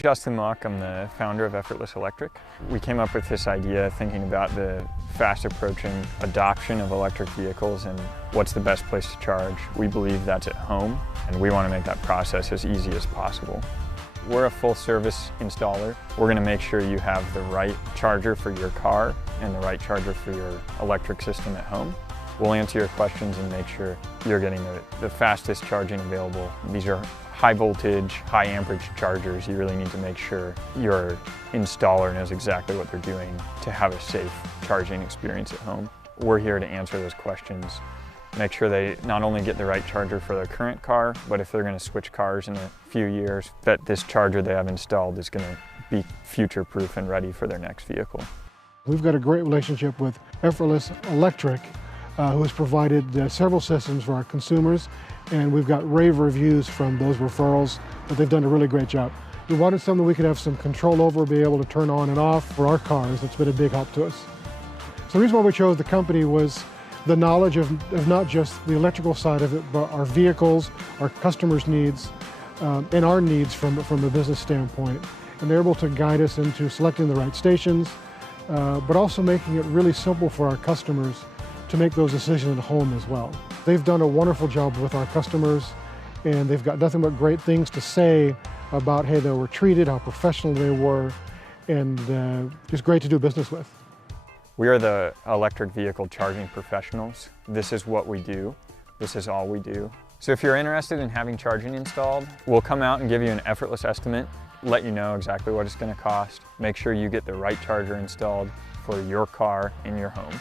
Justin Mock, I'm the founder of Effortless Electric. We came up with this idea thinking about the fast approaching adoption of electric vehicles and what's the best place to charge. We believe that's at home, and we want to make that process as easy as possible. We're a full service installer. We're going to make sure you have the right charger for your car and the right charger for your electric system at home. We'll answer your questions and make sure you're getting the fastest charging available. These are high voltage, high amperage chargers. You really need to make sure your installer knows exactly what they're doing to have a safe charging experience at home. We're here to answer those questions. Make sure they not only get the right charger for their current car, but if they're going to switch cars in a few years, that this charger they have installed is going to be future-proof and ready for their next vehicle. We've got a great relationship with Effortless Electric, who has provided several systems for our consumers, and we've got rave reviews from those referrals that they've done a really great job. We wanted something we could have some control over, be able to turn on and off for our cars. It's been a big help to us. So the reason why we chose the company was the knowledge of not just the electrical side of it, but our vehicles, our customers' needs, and our needs from a business standpoint. And they're able to guide us into selecting the right stations, but also making it really simple for our customers to make those decisions at home as well. They've done a wonderful job with our customers, and they've got nothing but great things to say about how they were treated, how professional they were, and just great to do business with. We are the electric vehicle charging professionals. This is what we do. This is all we do. So if you're interested in having charging installed, we'll come out and give you an effortless estimate, let you know exactly what it's going to cost, make sure you get the right charger installed for your car in your home.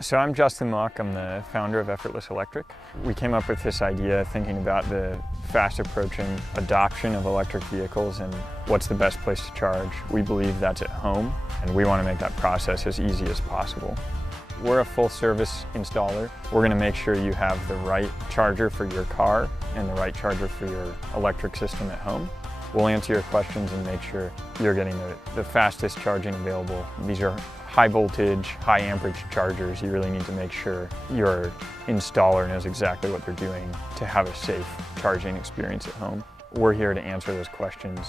So I'm Justin Mock, I'm the founder of Effortless Electric. We came up with this idea thinking about the fast approaching adoption of electric vehicles and what's the best place to charge. We believe that's at home, and we want to make that process as easy as possible. We're a full service installer. We're going to make sure you have the right charger for your car and the right charger for your electric system at home. We'll answer your questions and make sure you're getting the fastest charging available. These are high voltage, high amperage chargers. You really need to make sure your installer knows exactly what they're doing to have a safe charging experience at home. We're here to answer those questions.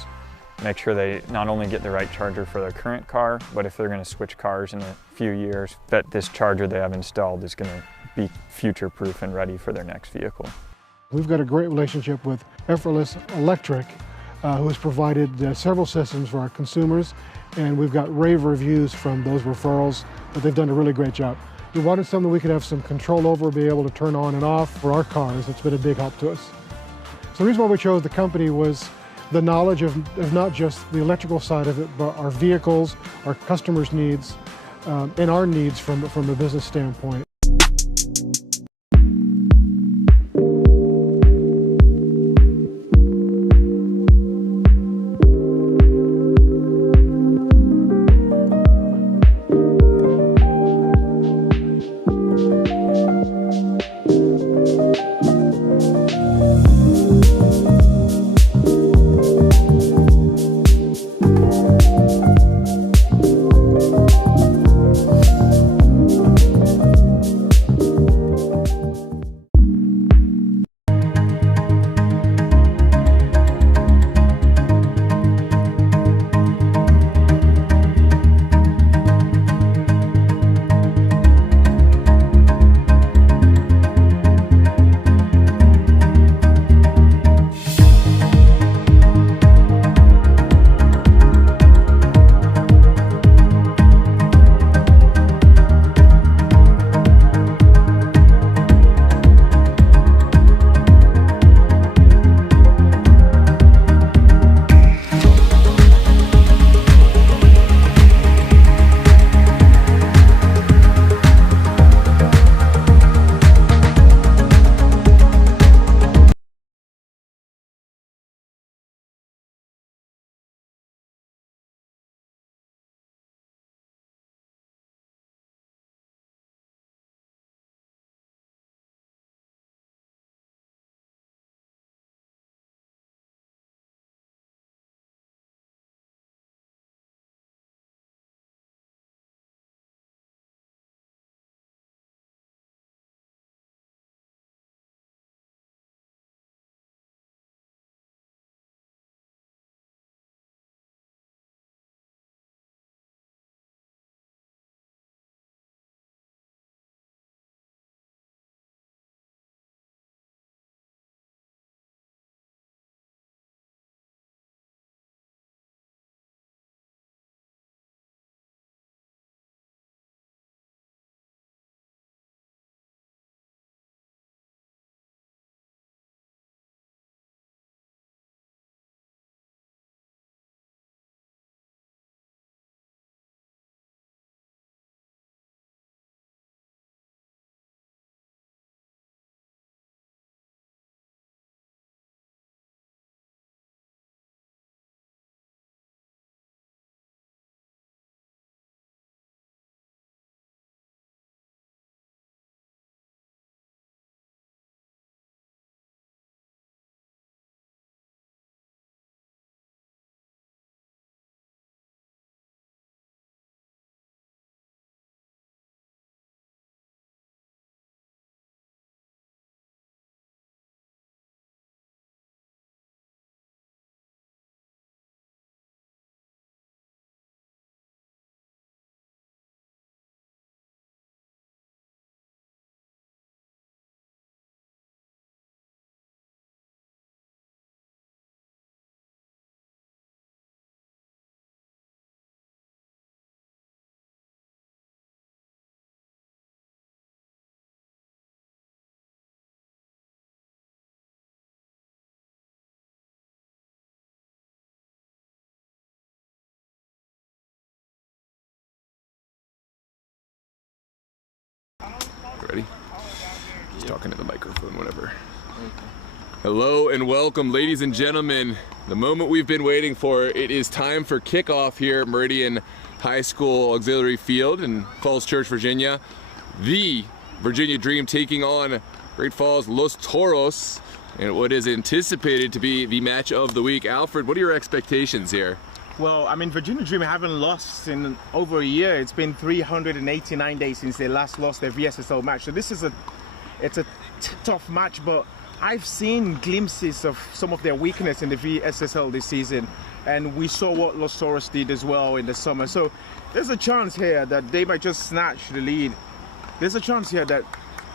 Make sure they not only get the right charger for their current car, but if they're going to switch cars in a few years, that this charger they have installed is going to be future-proof and ready for their next vehicle. We've got a great relationship with Effortless Electric, who has provided several systems for our consumers, and we've got rave reviews from those referrals that they've done a really great job. We wanted something we could have some control over, be able to turn on and off for our cars. It's been a big help to us. So the reason why we chose the company was the knowledge of not just the electrical side of it, but our vehicles, our customers' needs, and our needs from a business standpoint. talking to the microphone, whatever. Hello and welcome, ladies and gentlemen. The moment we've been waiting for. It is time for kickoff here at Meridian High School Auxiliary Field in Falls Church, Virginia. The Virginia Dream taking on Great Falls Los Toros in what is anticipated to be the match of the week. Alfred, what are your expectations here? Well, I mean, Virginia Dream haven't lost in over a year. It's been 389 days since they last lost their VSSL match. So this is a tough match, but I've seen glimpses of some of their weakness in the VSSL this season, and we saw what Los Toros did as well in the summer. So there's a chance here that they might just snatch the lead. There's a chance here that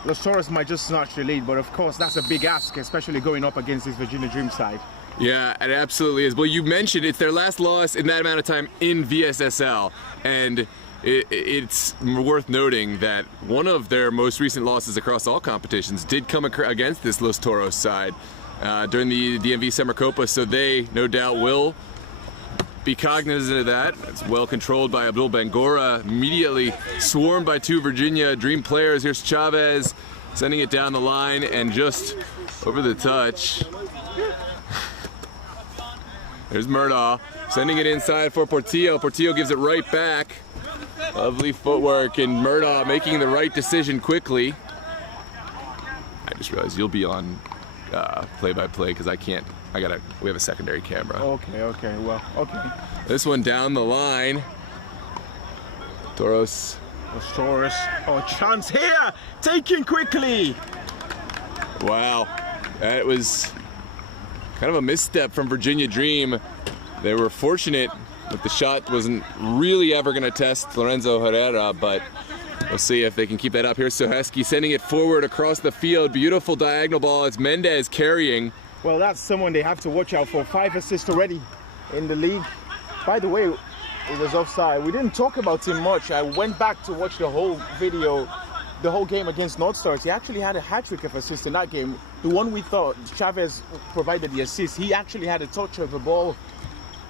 Los Toros might just snatch the lead, but of course that's a big ask, especially going up against this Virginia Dream side. Yeah, it absolutely is. Well, you mentioned it's their last loss in that amount of time in VSSL, and it's worth noting that one of their most recent losses across all competitions did come against this Los Toros side during the DMV Summer Copa, so they no doubt will be cognizant of that. It's well controlled by Abdul Bangora, immediately swarmed by two Virginia Dream players. Here's Chavez sending it down the line and just over the touch. There's Murdaugh sending it inside for Portillo. Portillo gives it right back. Lovely footwork, and Murdaugh making the right decision quickly. I just realized you'll be on play-by-play because I can't. We have a secondary camera. Okay, well, okay. This one down the line. Toros. Los Toros. Oh, chance here! Taken quickly! Wow, that was kind of a misstep from Virginia Dream. They were fortunate that the shot wasn't really ever going to test Lorenzo Herrera, but we'll see if they can keep that up. Here's Soheski sending it forward across the field. Beautiful diagonal ball. It's Mendez carrying. Well, that's someone they have to watch out for. 5 assists already in the league. By the way, it was offside. We didn't talk about him much. I went back to watch the whole video, the whole game against North Stars. He actually had a hat-trick of assists in that game. The one we thought Chavez provided the assist, he actually had a touch of the ball.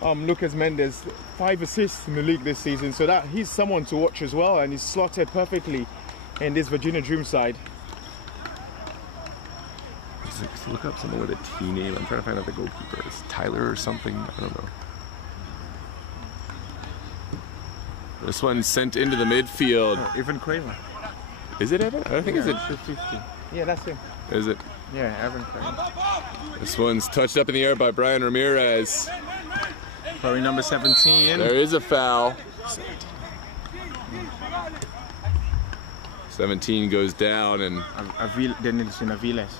Lucas Mendez, 5 assists in the league this season, so that he's someone to watch as well, and he's slotted perfectly in this Virginia Dream side. Let's look up someone with a T name. I'm trying to find out the goalkeeper. It's Tyler or something. I don't know. This one's sent into the midfield. Oh, Evan Kramer. Is it Evan? I don't think it's it. 50. Yeah, that's him. Is it? Yeah, Evan Kramer. This one's touched up in the air by Brian Ramirez. Probably number 17. There is a foul. 17 goes down, and Denison Aviles.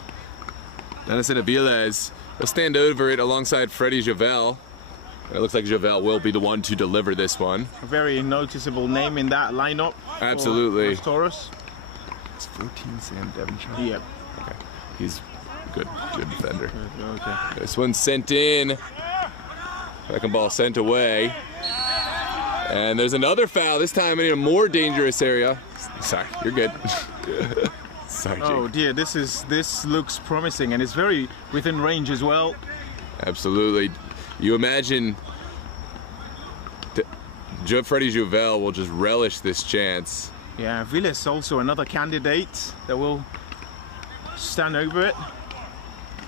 Denison Aviles will stand over it alongside Freddie Javel. And it looks like Javel will be the one to deliver this one. A very noticeable name in that lineup. Absolutely. For Toros. It's 14 Sam Devonshire. Yep. Okay. He's good defender. Okay. This one's sent in. Second ball sent away. And there's another foul, this time in a more dangerous area. Sorry, you're good. Sorry, Jake. Oh dear, this looks promising, and it's very within range as well. Absolutely. You imagine Freddie Javel will just relish this chance. Yeah, Viles also another candidate that will stand over it.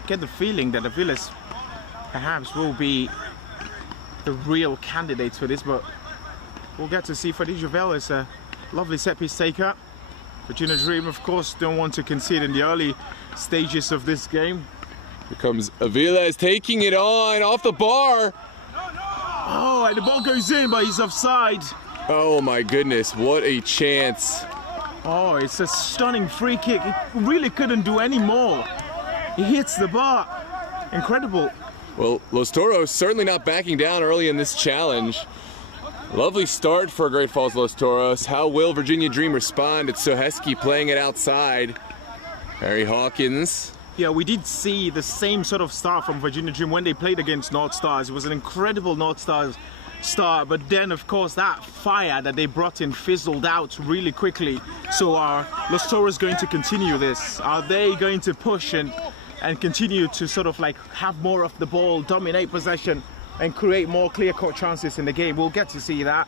Get the feeling that the Viles perhaps will be the real candidates for this, but we'll get to see. Freddie Javel is a lovely set piece taker. Virginia Dream, of course, don't want to concede in the early stages of this game. Here comes Aviles taking it on off the bar. Oh, and the ball goes in, but he's offside. Oh my goodness, what a chance. Oh, it's a stunning free kick. He really couldn't do any more. He hits the bar. Incredible. Well, Los Toros certainly not backing down early in this challenge. Lovely start for Great Falls Los Toros. How will Virginia Dream respond? It's Soheski playing it outside. Harry Hawkins. Yeah, we did see the same sort of start from Virginia Dream when they played against North Stars. It was an incredible North Stars start, but then of course that fire that they brought in fizzled out really quickly. So are Los Toros going to continue this? Are they going to push and continue to sort of like have more of the ball, dominate possession, and create more clear-cut chances in the game? We'll get to see that.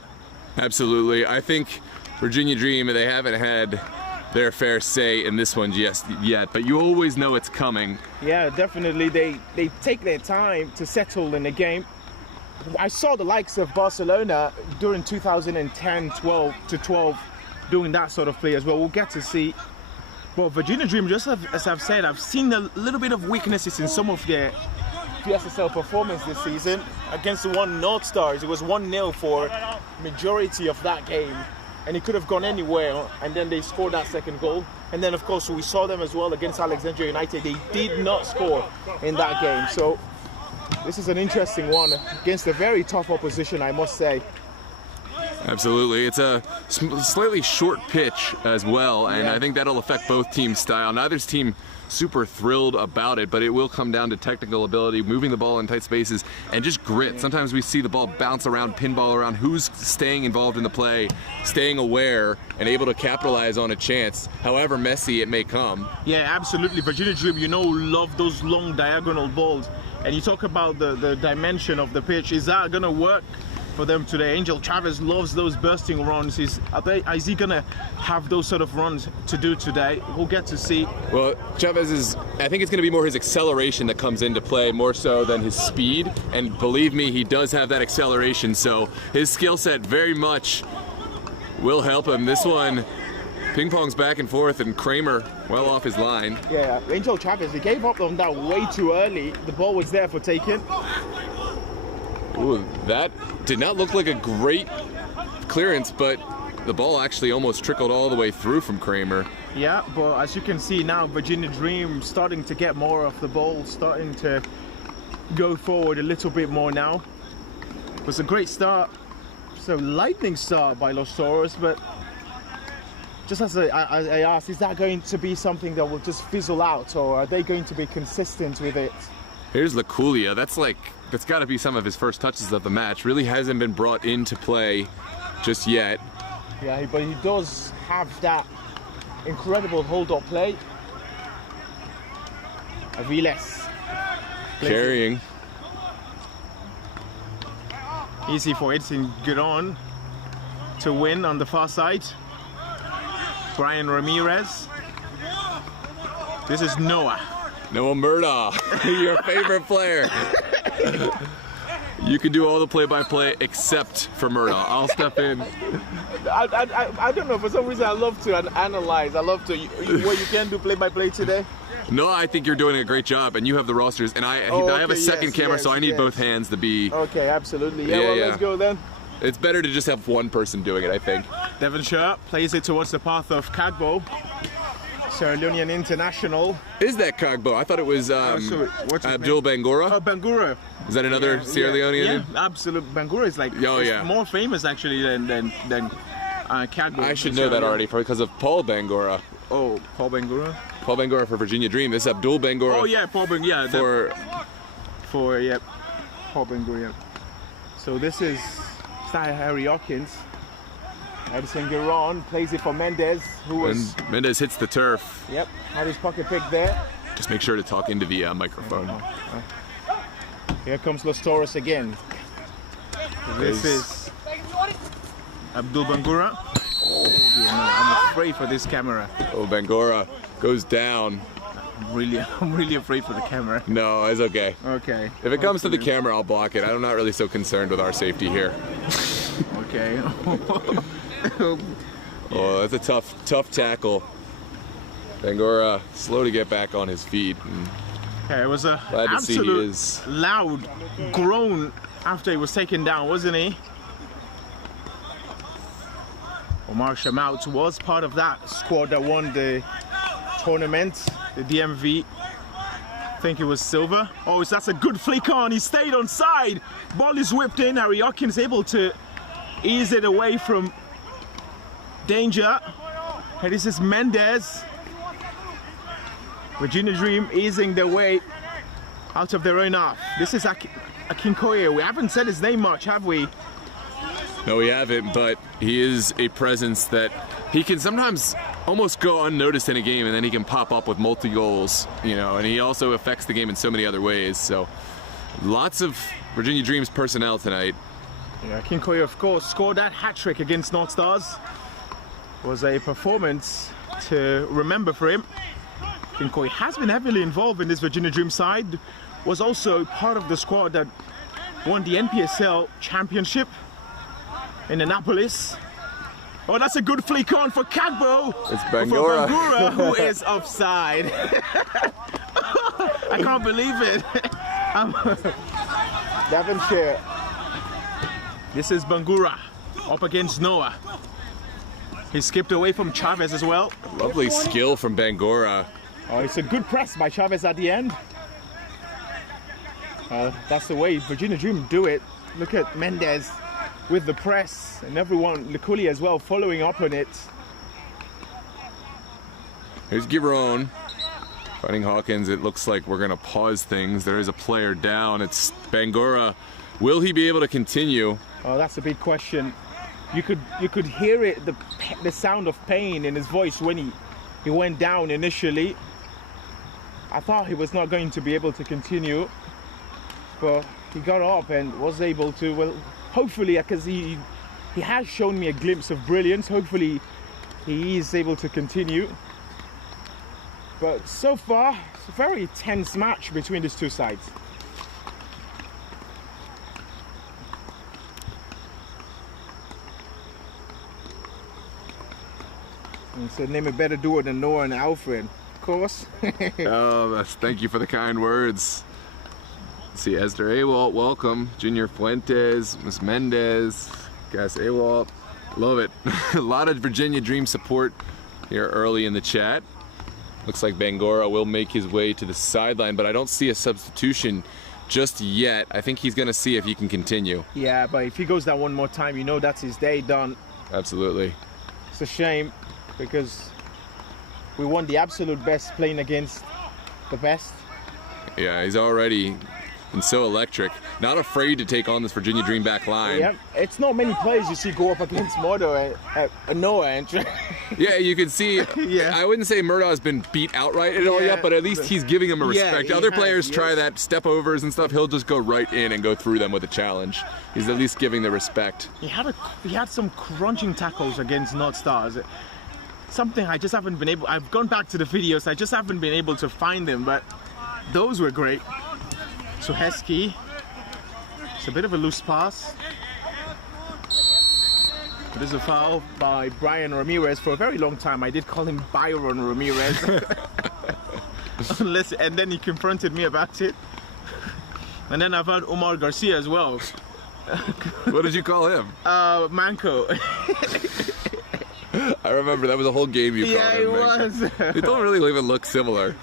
Absolutely. I think Virginia Dream, they haven't had their fair say in this one just yet, but you always know it's coming. Yeah, definitely. They take their time to settle in the game. I saw the likes of Barcelona during 2010-12 doing that sort of play as well. We'll get to see. But Virginia Dream, just as I've said, I've seen a little bit of weaknesses in some of their VSSL performance this season. Against the one North Stars, it was 1-0 for majority of that game, and it could have gone anywhere, and then they scored that second goal. And then of course we saw them as well against Alexandria United. They did not score in that game, so this is an interesting one against a very tough opposition, I must say. Absolutely. It's a slightly short pitch as well, and I think that'll affect both teams' style. Neither's team super thrilled about it, but it will come down to technical ability, moving the ball in tight spaces, and just grit. Sometimes we see the ball bounce around, pinball around. Who's staying involved in the play, staying aware, and able to capitalize on a chance, however messy it may come. Yeah, absolutely. Virginia Dream, love those long diagonal balls. And you talk about the dimension of the pitch. Is that going to work for them today? Angel Chavez loves those bursting runs. Is he going to have those sort of runs to do today? We'll get to see. Well, Chavez I think it's going to be more his acceleration that comes into play more so than his speed. And believe me, he does have that acceleration. So his skill set very much will help him. This one, ping pongs back and forth, and Kramer well off his line. Yeah, Angel Chavez, he gave up on that way too early. The ball was there for taking. Ooh, that did not look like a great clearance, but the ball actually almost trickled all the way through from Kramer. Yeah, but as you can see now, Virginia Dream starting to get more of the ball, starting to go forward a little bit more now. It was a great start. So lightning start by Los Toros, but just as I asked, is that going to be something that will just fizzle out, or are they going to be consistent with it? Here's Laculia. That's got to be some of his first touches of the match. Really hasn't been brought into play just yet. Yeah, but he does have that incredible hold-up play. Aviles carrying. Easy for Edson Giron to win on the far side. Brian Ramirez. This is Noah. Noah Murdaugh, your favorite player. You can do all the play-by-play except for Murdaugh. I'll step in. I don't know, for some reason I love to analyze. I love to, what you can do play-by-play today? No, I think you're doing a great job, and you have the rosters, and I have a second camera, so I need both hands to be... Okay, absolutely. Yeah, let's go then. It's better to just have one person doing it, I think. Devonshire plays it towards the path of Kagbo, Sierra Leonean international. Is that Kagbo? I thought it was Abdul Bangura. Oh, Bangura. Is that another Sierra Leonean? Yeah, absolutely. Bangura is like more famous actually than Kagbo. I should know that already because of Paul Bangura. Oh, Paul Bangura. Paul Bangura for Virginia Dream. This is Abdul Bangura. Oh yeah, Paul Bangura. Yeah. Paul Bangura. So this is Harry Hawkins. Edison Giron plays it for Mendez, and Mendez hits the turf. Yep, had his pocket pick there. Just make sure to talk into the microphone. Here comes Los Toros again. This is Abdul Bangura. Oh, dear, no, I'm afraid for this camera. Oh, Bangura goes down. I'm really afraid for the camera. No, it's okay. Okay. If it comes to the camera, I'll block it. I'm not really so concerned with our safety here. Okay. Oh, that's a tough tackle. Bangura slow to get back on his feet. Yeah, it was a glad to see he is loud groan after he was taken down, wasn't he? Omar Shamaut was part of that squad that won the tournament, the DMV. I think it was silver. Oh, that's a good flick on. He stayed on side. Ball is whipped in. Harry Hawkins able to ease it away from danger. And this is Mendez. Virginia Dream easing their way out of their own half. This is Akinkoye. We haven't said his name much, have we? No, we haven't, but he is a presence that he can sometimes almost go unnoticed in a game, and then he can pop up with multi-goals, and he also affects the game in so many other ways. So lots of Virginia Dreams personnel tonight. Yeah, Akinkoye, of course, scored that hat-trick against North Stars. Was a performance to remember for him. He has been heavily involved in this Virginia Dream side, was also part of the squad that won the NPSL championship in Annapolis. Oh, that's a good flick on for Kagbo. It's Bangura. For Bangura, who is offside. I can't believe it. Devonshire. This is Bangura up against Noah. He skipped away from Chavez as well. Lovely skill from Bangura. Oh, it's a good press by Chavez at the end. That's the way Virginia Dream do it. Look at Mendez with the press and everyone, Liculi as well, following up on it. Here's Giron fighting Hawkins. It looks like we're gonna pause things. There is a player down. It's Bangura. Will he be able to continue? Oh, that's a big question. You could hear it, the sound of pain in his voice when he went down initially. I thought he was not going to be able to continue, but he got up and was able to. Well, hopefully, because he has shown me a glimpse of brilliance. Hopefully, he is able to continue. But so far, it's a very tense match between these two sides. And so name a better duo than Noah and Alfred, of course. Oh, thank you for the kind words. Let's see, Esther Awalt, welcome. Junior Fuentes, Miss Mendez, Gas Awalt. Love it. A lot of Virginia Dream support here early in the chat. Looks like Bangura will make his way to the sideline, but I don't see a substitution just yet. I think he's gonna see if he can continue. Yeah, but if he goes down one more time, you know that's his day done. Absolutely. It's a shame because we want the absolute best playing against the best. Yeah, he's already been so electric. Not afraid to take on this Virginia Dream back line. Yeah, it's not many players you see go up against Noah and Yeah, you can see. Yeah. I wouldn't say Murdaugh has been beat outright at all yet, but at least he's giving him a respect. he Other has, players yes. try that step overs and stuff. He'll just go right in and go through them with a challenge. He's at least giving the respect. He had some crunching tackles against North Stars. Something I just haven't been able. I've gone back to the videos. I just haven't been able to find them, but those were great. So Heskey, it's a bit of a loose pass. It is a foul by Brian Ramirez. For a very long time, I did call him Byron Ramirez. And then he confronted me about it. And then I've had Omar Garcia as well. What did you call him? Manco. I remember that was a whole game you called him. Yeah, it was. They don't really even look similar.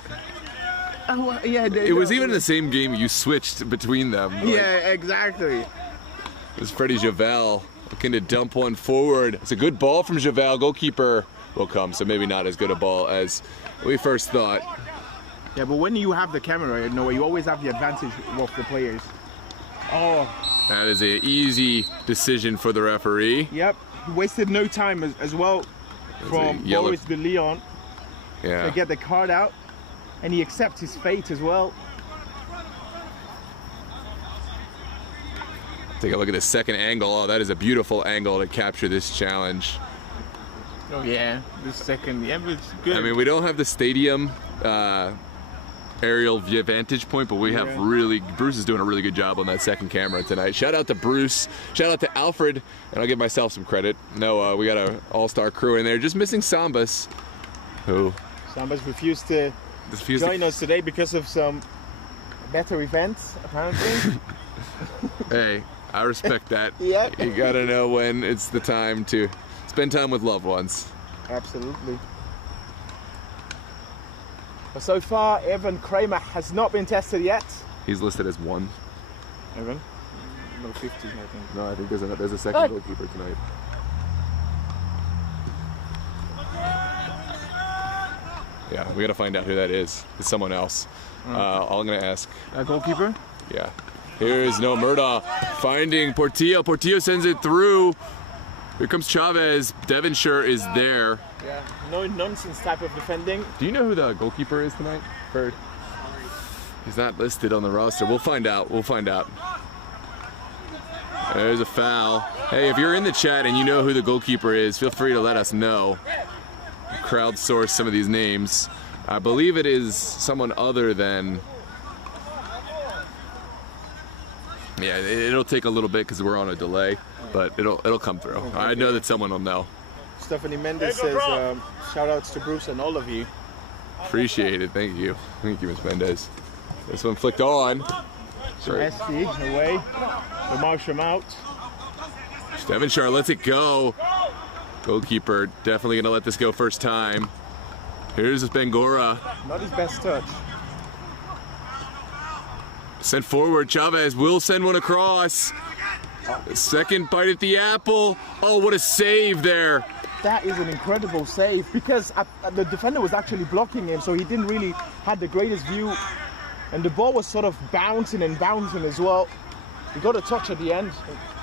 Yeah, It was even in the same game you switched between them. Like, yeah, exactly. It was Freddie Javel looking to dump one forward. It's a good ball from Javel. Goalkeeper will come, so maybe not as good a ball as we first thought. Yeah, but when you have the camera, you know, you always have the advantage of the players. Oh. That is an easy decision for the referee. Yep. He wasted no time as well from Boris de Leon to get the card out. And he accepts his fate as well. Take a look at the second angle. Oh, that is a beautiful angle to capture this challenge. Oh yeah, the second, yeah, it's good. I mean, we don't have the stadium aerial vantage point, but we have Bruce is doing a really good job on that second camera tonight. Shout out to Bruce, shout out to Alfred, and I'll give myself some credit. No, we got an all-star crew in there, just missing Sambas, who... Sambas refused to join us today because of some better events, apparently. Hey, I respect that. Yep. You gotta know when it's the time to spend time with loved ones. Absolutely. But so far, Evan Kramer has not been tested yet. He's listed as 1. Evan? No, 15, I think. No, I think there's a second goalkeeper tonight. Yeah, we gotta find out who that is. It's someone else. I'm gonna ask. A goalkeeper? Yeah. Here is Noah Murdaugh finding Portillo. Portillo sends it through. Here comes Chavez. Devonshire is there. Yeah, no nonsense type of defending. Do you know who the goalkeeper is tonight? Bird. He's not listed on the roster. We'll find out. We'll find out. There's a foul. Hey, if you're in the chat and you know who the goalkeeper is, feel free to let us know. crowdsource some of these names. I believe it is someone other than. Yeah, it'll take a little bit because we're on a delay, but it'll come through. I know that someone will know. Stephanie Mendes says, shout outs to Bruce and all of you. Appreciate it. Thank you, Ms. Mendes. This one flicked on. Great. Esty away. The Marsham out. Devonshire lets it go. Goalkeeper definitely gonna let this go first time. Here's Bangura. Not his best touch. Sent forward. Chavez will send one across. Second bite at the apple. Oh, what a save there. That is an incredible save because the defender was actually blocking him, so he didn't really have the greatest view. And the ball was sort of bouncing and bouncing as well. He got a touch at the end.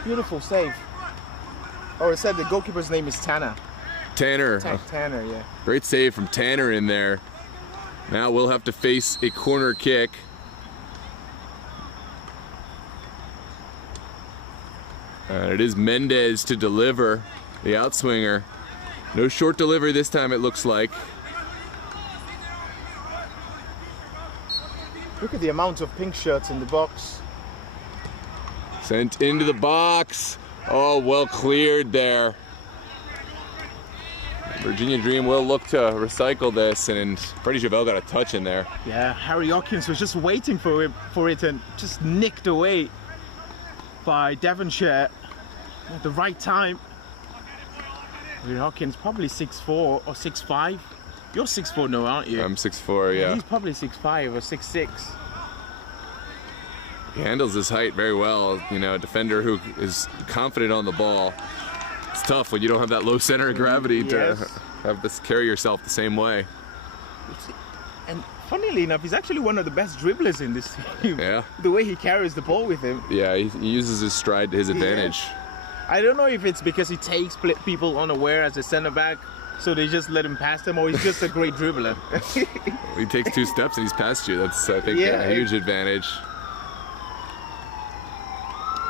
Beautiful save. Oh, it said the goalkeeper's name is Tanner. Tanner. Tanner, yeah. Great save from Tanner in there. Now we'll have to face a corner kick. And it is Mendes to deliver, the outswinger. No short delivery this time, it looks like. Look at the amount of pink shirts in the box. Sent into the box. Oh, well cleared there. Virginia Dream will look to recycle this, and Freddie Javel got a touch in there. Yeah, Harry Hawkins was just waiting for it and just nicked away by Devonshire at the right time. Harry Hawkins probably 6'4" or 6'5". You're 6'4" now, aren't you? I'm 6'4", yeah. He's probably 6'5" or 6'6". He handles his height very well. You know, a defender who is confident on the ball. It's tough when you don't have that low center of gravity to have this carry yourself the same way. And funnily enough, he's actually one of the best dribblers in this team. Yeah. The way he carries the ball with him. Yeah, he uses his stride to his advantage. I don't know if it's because he takes people unaware as a center back, so they just let him pass them, or he's just a great dribbler. He takes 2 steps and he's past you. That's, I think, a huge advantage.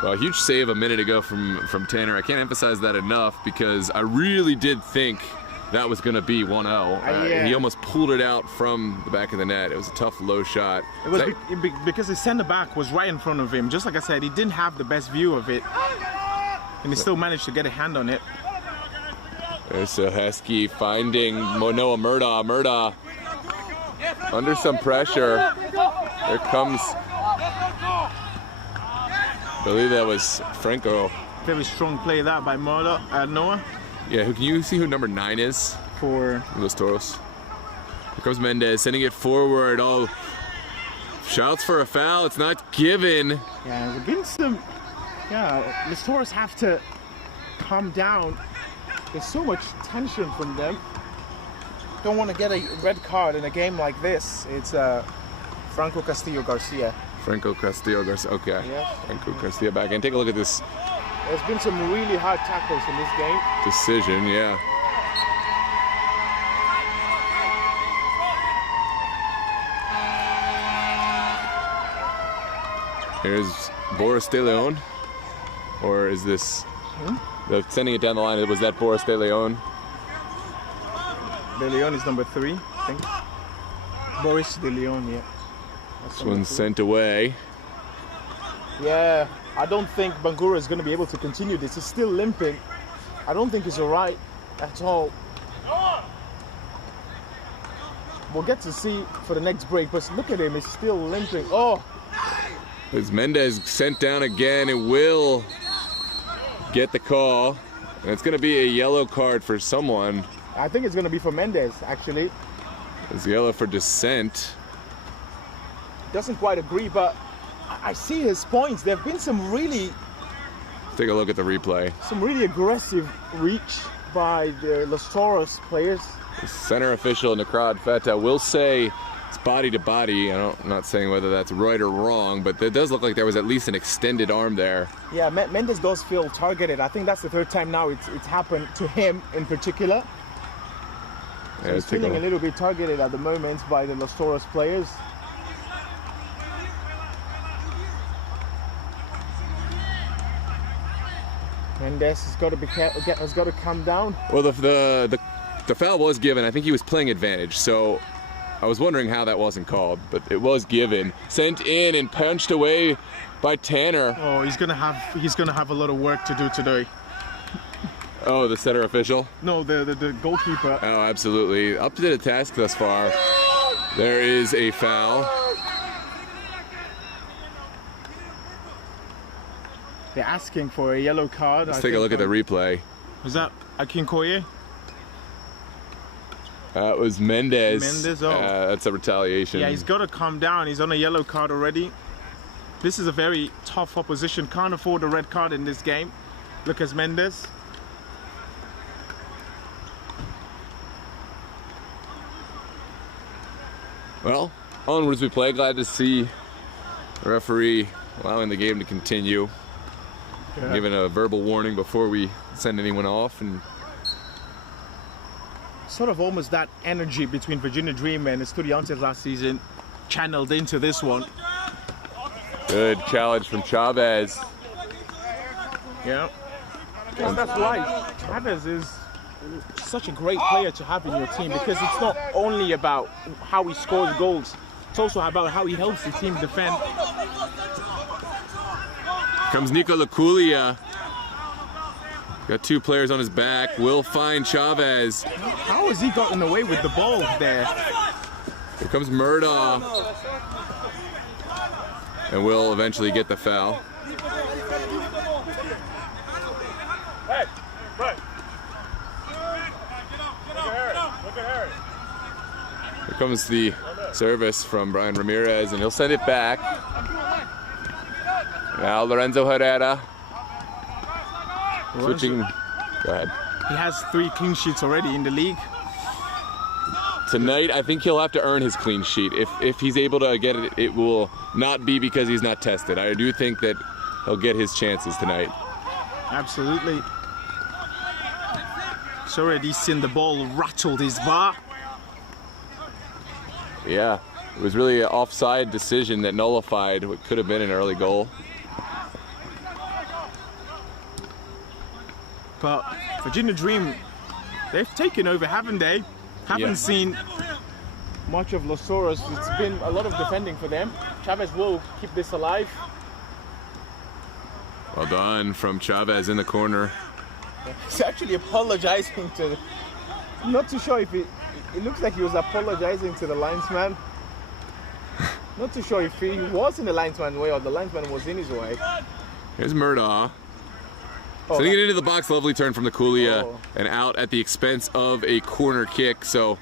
Well, a huge save a minute ago from Tanner. I can't emphasize that enough because I really did think that was going to be 1-0. He almost pulled it out from the back of the net. It was a tough, low shot. It was because his center back was right in front of him. Just like I said, he didn't have the best view of it, and he still managed to get a hand on it. There's Heskey finding Noah Murda. Murda under some pressure. There comes, I believe that was Franco. Very strong play that by Noah. Yeah, can you see who number 9 is? For Los Toros. Here comes Mendes, sending it forward. Oh, shouts for a foul. It's not given. Yeah, there's been some. Yeah, Los Toros have to calm down. There's so much tension from them. Don't want to get a red card in a game like this. It's Franco Castillo Garcia. Franco Castillo Garcia. Okay. Yes. Franco Castillo back in. Take a look at this. There's been some really hard tackles in this game. Decision, yeah. Here's Boris De Leon. Or is this... sending it down the line, was that Boris De Leon? De Leon is number 3, I think. Boris De Leon, yeah. This one's sent away. Yeah, I don't think Bangura is going to be able to continue this. He's still limping. I don't think he's alright at all. We'll get to see for the next break, but look at him, he's still limping. Oh! As Mendes sent down again, it will get the call. And it's going to be a yellow card for someone. I think it's going to be for Mendes, actually. It's yellow for dissent. Doesn't quite agree, but I see his points. There have been some really... Take a look at the replay. Some really aggressive reach by the Los Toros players. The center official, Necrod Feta, will say it's body to body. I'm not saying whether that's right or wrong, but it does look like there was at least an extended arm there. Yeah, Mendes does feel targeted. I think that's the 3rd time now it's happened to him in particular. So he's feeling a little bit targeted at the moment by the Los Toros players. Mendes has got to calm down. Well, the the foul was given. I think he was playing advantage, so I was wondering how that wasn't called, but it was given. Sent in and punched away by Tanner. Oh, he's gonna have a lot of work to do today. Oh, the center official? No, the goalkeeper. Oh, absolutely. Up to the task thus far. There is a foul. They're asking for a yellow card. Let's take a look at the replay. Was that Akinkoye? That was Mendez. Mendez, oh. That's a retaliation. Yeah, he's got to calm down. He's on a yellow card already. This is a very tough opposition. Can't afford a red card in this game. Lucas Mendez. Well, onwards we play. Glad to see the referee allowing the game to continue. Yeah. Giving a verbal warning before we send anyone off. And sort of almost that energy between Virginia Dream and Estudiantes last season channeled into this one. good challenge from Chavez. Yeah. Yes, that's why Chavez is such a great player to have in your team, because it's not only about how he scores goals, it's also about how he helps the team defend. Comes Nico Laculia. Got two players on his back. Will find Chavez. How has he gotten away with the ball there? Here comes Murdaugh. And will eventually get the foul. Here comes the service from Brian Ramirez, and he'll send it back. Now Lorenzo Herrera. Switching. Go ahead. He has 3 clean sheets already in the league. Tonight, I think he'll have to earn his clean sheet. If he's able to get it, it will not be because he's not tested. I do think that he'll get his chances tonight. Absolutely. He's already seen the ball rattled his bar. Yeah, it was really an offside decision that nullified what could have been an early goal. But Virginia Dream, they've taken over, haven't they? Haven't seen much of Los Toros. It's been a lot of defending for them. Chavez will keep this alive. Well done from Chavez in the corner. He's actually apologizing to... I'm not too sure if it looks like he was apologizing to the linesman. Not too sure if he was in the linesman's way or the linesman was in his way. Here's Murdaugh. Sending it into the box, lovely turn from the Coolia and out at the expense of a corner kick. So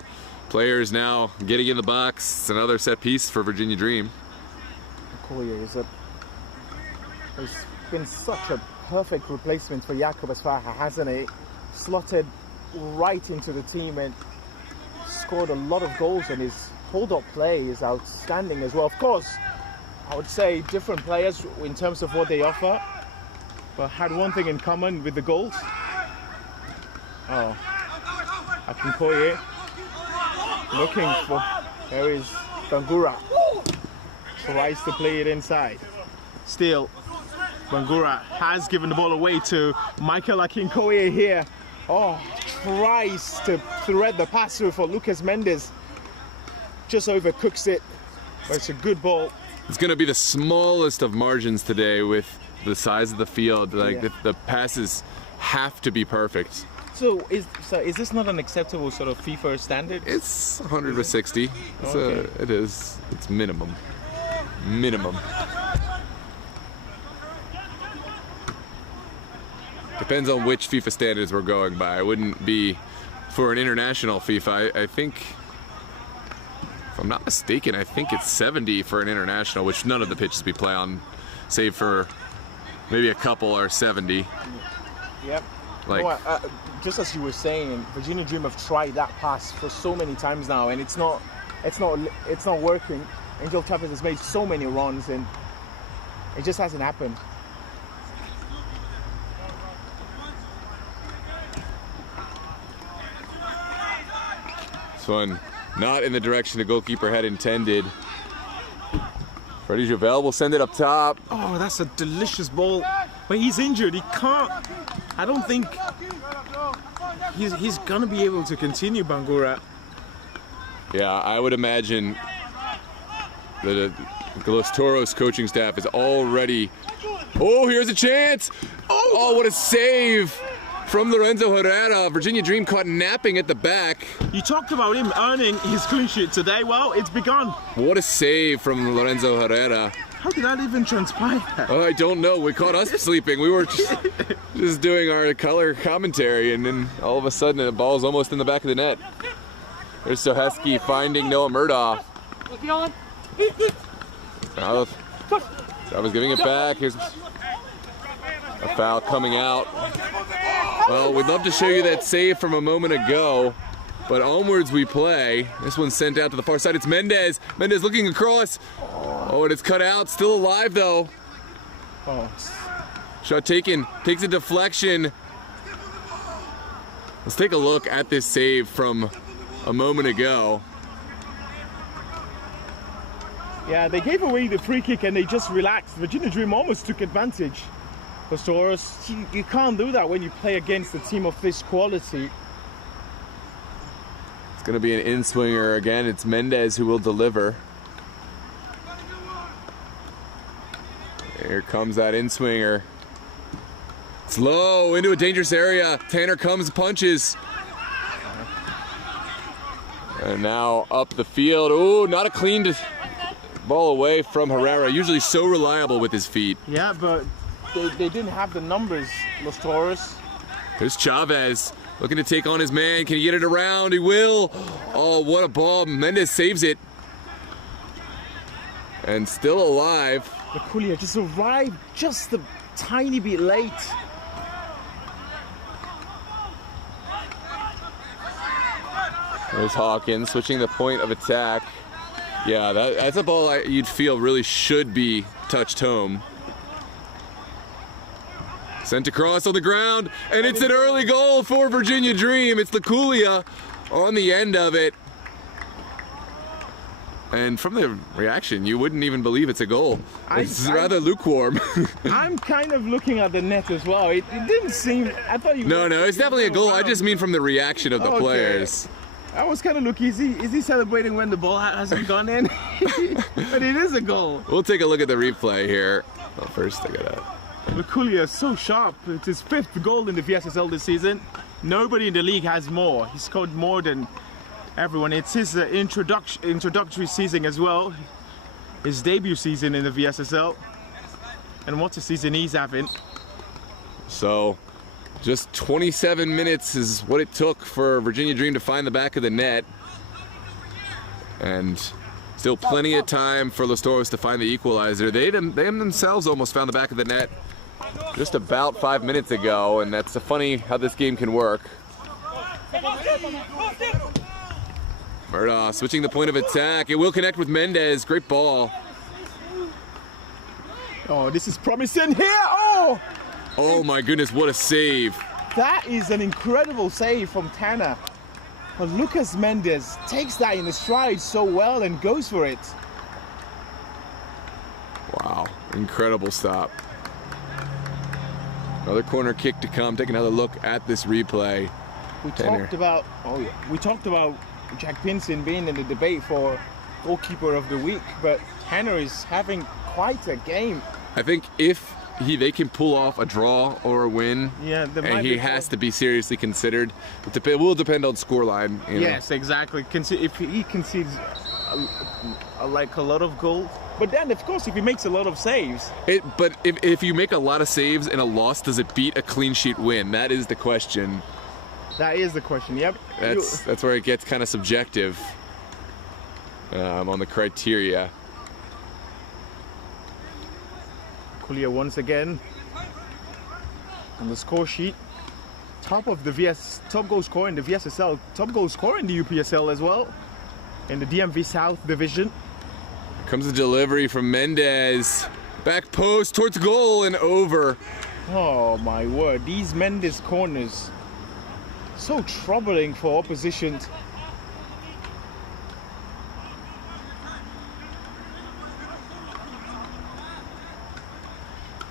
players now getting in the box. It's another set piece for Virginia Dream. Coolia has been such a perfect replacement for Jakob Asfaha, hasn't he? Slotted right into the team and scored a lot of goals, and his hold-up play is outstanding as well. Of course, I would say different players in terms of what they offer, but had one thing in common with the goals. Oh, Akinkoye looking for, there is Bangura, tries to play it inside. Still, Bangura has given the ball away to Michael Akinkoye here. Oh, tries to thread the pass through for Lucas Mendez. Just overcooks it, but it's a good ball. It's going to be the smallest of margins today with the size of the field. Like the passes have to be perfect. So is this not an acceptable sort of FIFA standard? It's 100 to 60. It is. It's minimum. Depends on which FIFA standards we're going by. It wouldn't be for an international FIFA. I think, if I'm not mistaken, I think it's 70 for an international, which none of the pitches we play on, save for maybe a couple, are 70. Yep. Like, just as you were saying, Virginia Dream have tried that pass for so many times now, and it's not working. Angel Chavez has made so many runs, and it just hasn't happened. This one not in the direction the goalkeeper had intended. Freddie Javel will send it up top. Oh, that's a delicious ball, but he's injured. He can't. I don't think he's gonna be able to continue, Bangura. Yeah, I would imagine that the Los Toros coaching staff is already. Oh, here's a chance! Oh, what a save from Lorenzo Herrera. Virginia Dream caught napping at the back. You talked about him earning his clean sheet today. Well, it's begun. What a save from Lorenzo Herrera. How did that even transpire? Oh, I don't know. We caught us sleeping. We were just doing our color commentary, and then all of a sudden the ball's almost in the back of the net. There's Soheski finding Noah Murdoch. I was giving it back. Here's a foul coming out. Well, we'd love to show you that save from a moment ago, but onwards we play. This one's sent out to the far side. It's Mendez. Mendez looking across. Oh, and it's cut out. Still alive, though. Oh. Shot taken. Takes a deflection. Let's take a look at this save from a moment ago. Yeah, they gave away the free kick and they just relaxed. Virginia Dream almost took advantage. Los Toros, you can't do that when you play against a team of this quality. It's going to be an in-swinger again. It's Mendez who will deliver. Here comes that in-swinger. It's low into a dangerous area. Tanner comes, punches. And now up the field. Ooh, not a clean ball away from Herrera. Usually so reliable with his feet. Yeah, but they didn't have the numbers, Los Toros. Here's Chavez looking to take on his man. Can he get it around? He will. Oh, what a ball. Mendez saves it. And still alive. Luculia just arrived just a tiny bit late. There's Hawkins switching the point of attack. Yeah, that's a ball you'd feel really should be touched home. Sent across on the ground, and it's an early goal for Virginia Dream. It's Luculia on the end of it. And from the reaction, you wouldn't even believe it's a goal. It's rather lukewarm. I'm kind of looking at the net as well. It didn't seem. I thought you. No, it's definitely a goal. I just mean from the reaction of the players. I was kind of looking. Is he celebrating when the ball hasn't gone in? But it is a goal. We'll take a look at the replay here. Well, first, I gotta. Luculia is so sharp. It's his 5th goal in the VSSL this season. Nobody in the league has more. He scored more than everyone. It's his introductory season as well. His debut season in the VSSL. And what a season he's having. So, just 27 minutes is what it took for Virginia Dream to find the back of the net. And still plenty of time for Los Toros to find the equalizer. They themselves almost found the back of the net just about 5 minutes ago, and that's funny how this game can work. Murdoch switching the point of attack. It will connect with Mendez. Great ball. Oh, this is promising here. Oh my goodness, what a save. That is an incredible save from Tanner. But Lucas Mendez takes that in the stride so well and goes for it. Wow, incredible stop. Another corner kick to come. Take another look at this replay. We talked about Jack Pinson being in the debate for goalkeeper of the week, but Tanner is having quite a game. I think if they can pull off a draw or a win, and he has to be seriously considered. It will depend on scoreline. Yes, exactly. If he concedes like a lot of goals, but then of course if he makes a lot of saves. But if you make a lot of saves in a loss, does it beat a clean sheet win? That is the question. That is the question. Yep. That's where it gets kind of subjective on the criteria. Kulia once again on the score sheet. Top goal scorer in the VSSL, top goal scorer in the UPSL as well, in the DMV South division. Comes a delivery from Mendez. Back post towards goal and over. Oh my word, these Mendez corners. So troubling for opposition.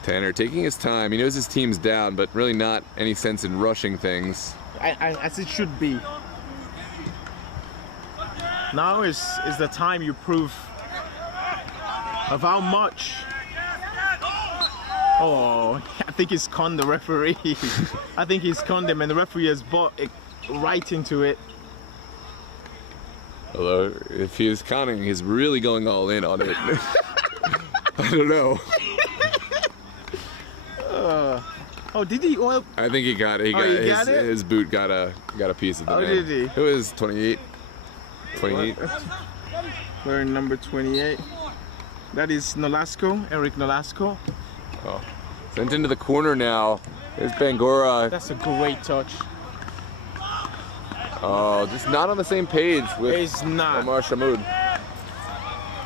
Tanner taking his time. He knows his team's down, but really not any sense in rushing things. As it should be. Now is the time you prove of how much. Oh, I think he's conned the referee. I think he's conned him, and the referee has bought it right into it. Although, if he is conning, he's really going all in on it. I don't know. Oh, did he? Well, I think he got it. His boot got a piece of the man. did he? It was 28. 28. We're in number 28. That is Nolasco, Eric Nolasco. Oh. Sent into the corner now. There's Bangura. That's a great touch. Oh, just not on the same page with He's not. Omar Shamoud.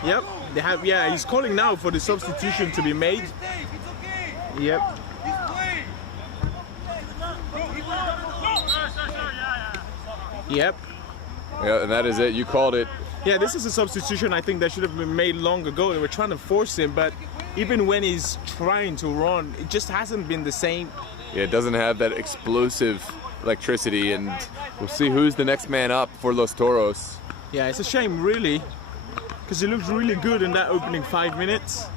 Yep. They have. Yeah, he's calling now for the substitution to be made. Yep. Yep. Yeah, and that is it. You called it. Yeah, this is a substitution I think that should have been made long ago. They were trying to force him, but even when he's trying to run, it just hasn't been the same. Yeah, it doesn't have that explosive electricity, and we'll see who's the next man up for Los Toros. Yeah, it's a shame, really, because he looked really good in that opening 5 minutes.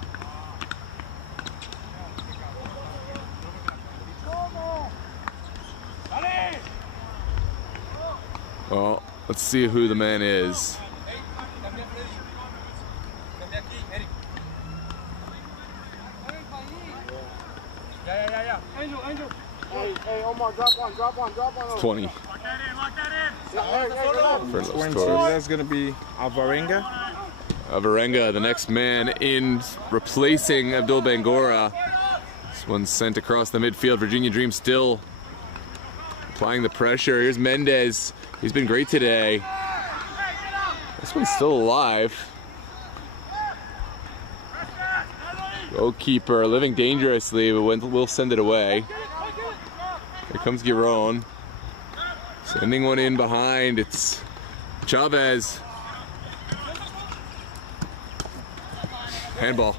Well, let's see who the man is. Hey, Omar, drop one. 20. For Los 20, Toros. that's going to be Alvarenga. Alvarenga, the next man in, replacing Abdul Bangura. This one's sent across the midfield. Virginia Dream still applying the pressure. Here's Mendez. He's been great today. This one's still alive. Goalkeeper living dangerously, but we'll send it away. Here comes Giron. Sending one in behind. It's Chavez. Handball.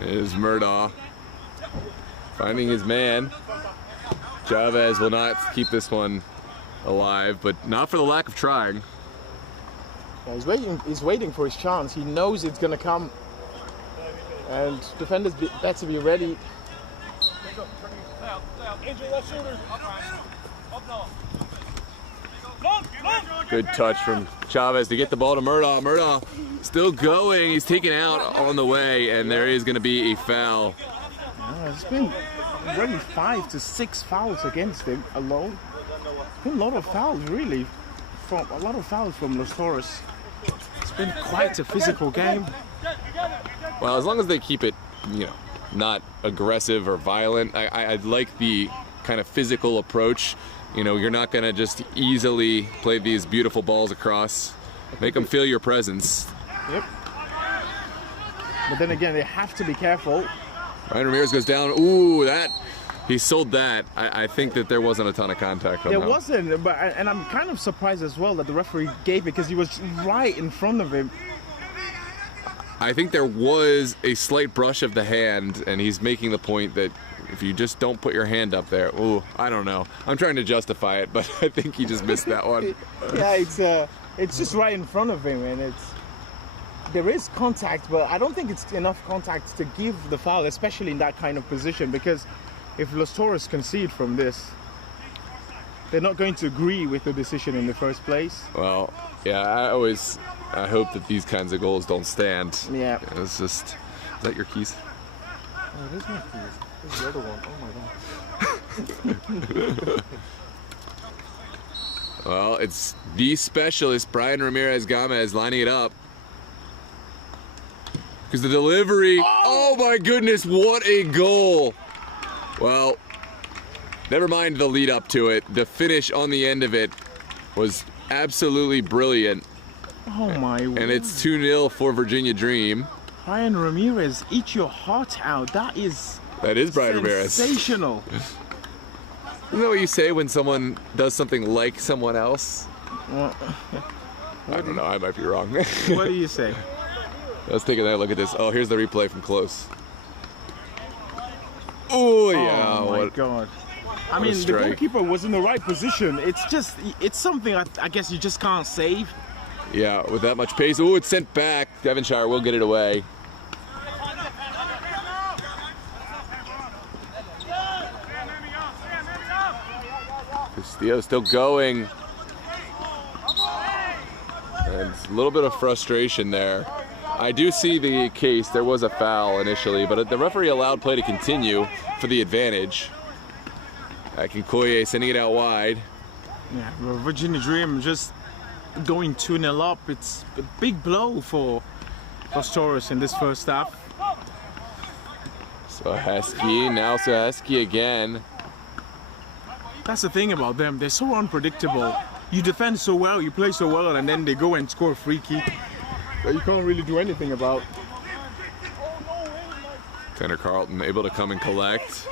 Is Murdaugh finding his man. Chavez will not keep this one alive, but not for the lack of trying. Yeah, he's waiting for his chance. He knows it's going to come. And defenders better be ready. Good touch from Chavez to get the ball to Murdaugh. Murdaugh still going. He's taken out on the way, and there is going to be a foul. It's been already 5 to 6 fouls against him alone. It's been a lot of fouls, really. A lot of fouls from Los Toros. It's been quite a physical game. Well, as long as they keep it, not aggressive or violent. I like the kind of physical approach. You're not going to just easily play these beautiful balls across. Make them feel your presence. Yep. But then again, they have to be careful. Ryan Ramirez goes down. Ooh, he sold that. I think that there wasn't a ton of contact on that. There wasn't, and I'm kind of surprised as well that the referee gave it because he was right in front of him. I think there was a slight brush of the hand, and he's making the point that if you just don't put your hand up there, ooh, I don't know. I'm trying to justify it, but I think he just missed that one. Yeah, it's just right in front of him, and there is contact, but I don't think it's enough contact to give the foul, especially in that kind of position, because if Los Toros concede from this, they're not going to agree with the decision in the first place. Well, yeah, I hope that these kinds of goals don't stand. Yeah. It's just, is that your keys? Oh, it is my keys. This is the other one. Oh my God. Well, it's the specialist, Brian Ramirez Gomez, lining it up. Because the delivery, oh my goodness, what a goal. Well, never mind the lead up to it. The finish on the end of it was absolutely brilliant. Oh my word. And it's 2-0 for Virginia Dream. Brian Ramirez, eat your heart out. That is Brian Ramirez. Sensational. Isn't that what you say when someone does something like someone else? I don't know, I might be wrong. What do you say? Let's take another look at this. Oh, here's the replay from close. Oh, yeah. Oh my God. I mean, the goalkeeper was in the right position. It's something I guess you just can't save. Yeah, with that much pace. Oh, it's sent back. Devonshire will get it away. Castillo still going. And a little bit of frustration there. I do see the case. There was a foul initially, but the referee allowed play to continue for the advantage. Kinkoye sending it out wide. Yeah, well, Virginia Dream just going 2-0 up. It's a big blow for Toros in this first half. So Heskey, now Heskey again. That's the thing about them. They're so unpredictable. You defend so well, you play so well, and then they go and score a free kick that you can't really do anything about. Tanner Carlton able to come and collect.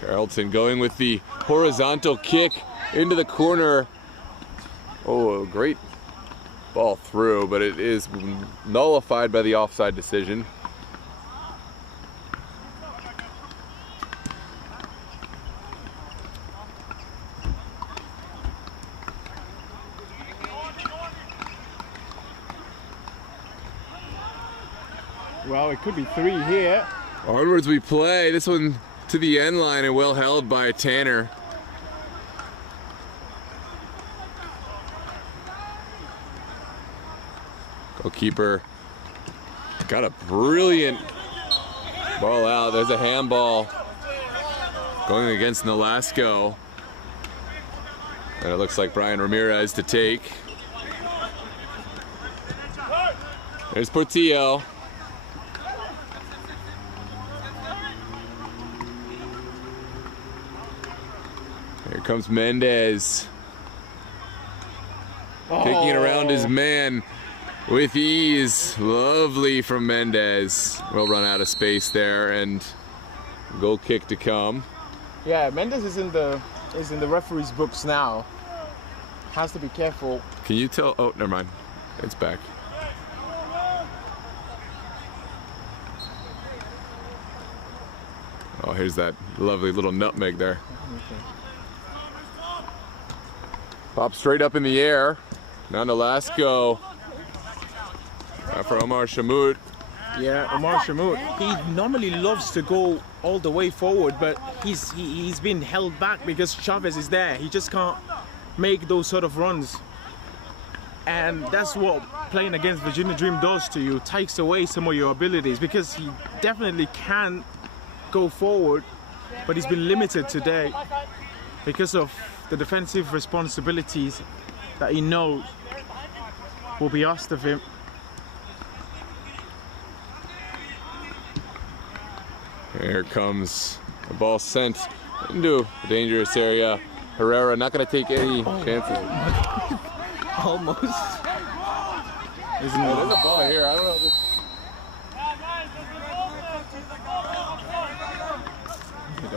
Carlton going with the horizontal kick into the corner. Oh, a great ball through, but it is nullified by the offside decision. Well, it could be 3 here. Onwards we play. This one to the end line and well held by Tanner. Goalkeeper got a brilliant ball out. There's a handball going against Nolasco. And it looks like Brian Ramirez to take. There's Portillo. Here comes Mendez. Taking it around his man with ease. Lovely from Mendez. We'll run out of space there and goal kick to come. Yeah, Mendez is in the referee's books now. Has to be careful. Can you tell? Oh, never mind. It's back. Oh, here's that lovely little nutmeg there. Okay. Pop straight up in the air. Now Nolasco. For Omar Shamout. Yeah, Omar Shamout. He normally loves to go all the way forward, but he's been held back because Chavez is there. He just can't make those sort of runs. And that's what playing against Virginia Dream does to you. Takes away some of your abilities because he definitely can go forward, but he's been limited today because of the defensive responsibilities that he knows will be asked of him. Here comes the ball sent into a dangerous area. Herrera not going to take any chances. Almost. There's a ball here. I don't know.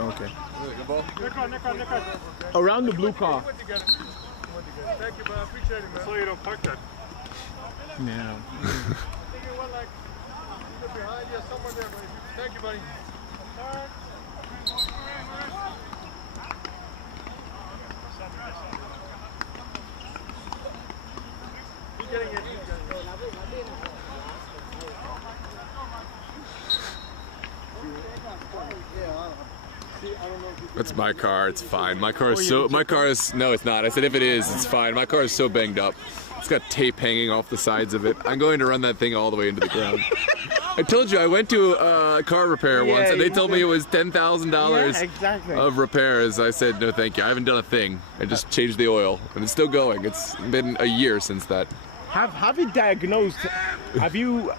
Okay. Around the blue car. Thank you, but I appreciate it, man. So you don't park that. Yeah. Behind you, somewhere there, buddy. Thank you, buddy. He's getting it. That's my car. It's fine. My car is no, it's not. I said if it is, it's fine. My car is so banged up. It's got tape hanging off the sides of it. I'm going to run that thing all the way into the ground. I told you I went to a car repair once, and they told me it was $10,000 of repairs. I said no, thank you. I haven't done a thing. I just changed the oil, and it's still going. It's been a year since that. Have you diagnosed? Have you?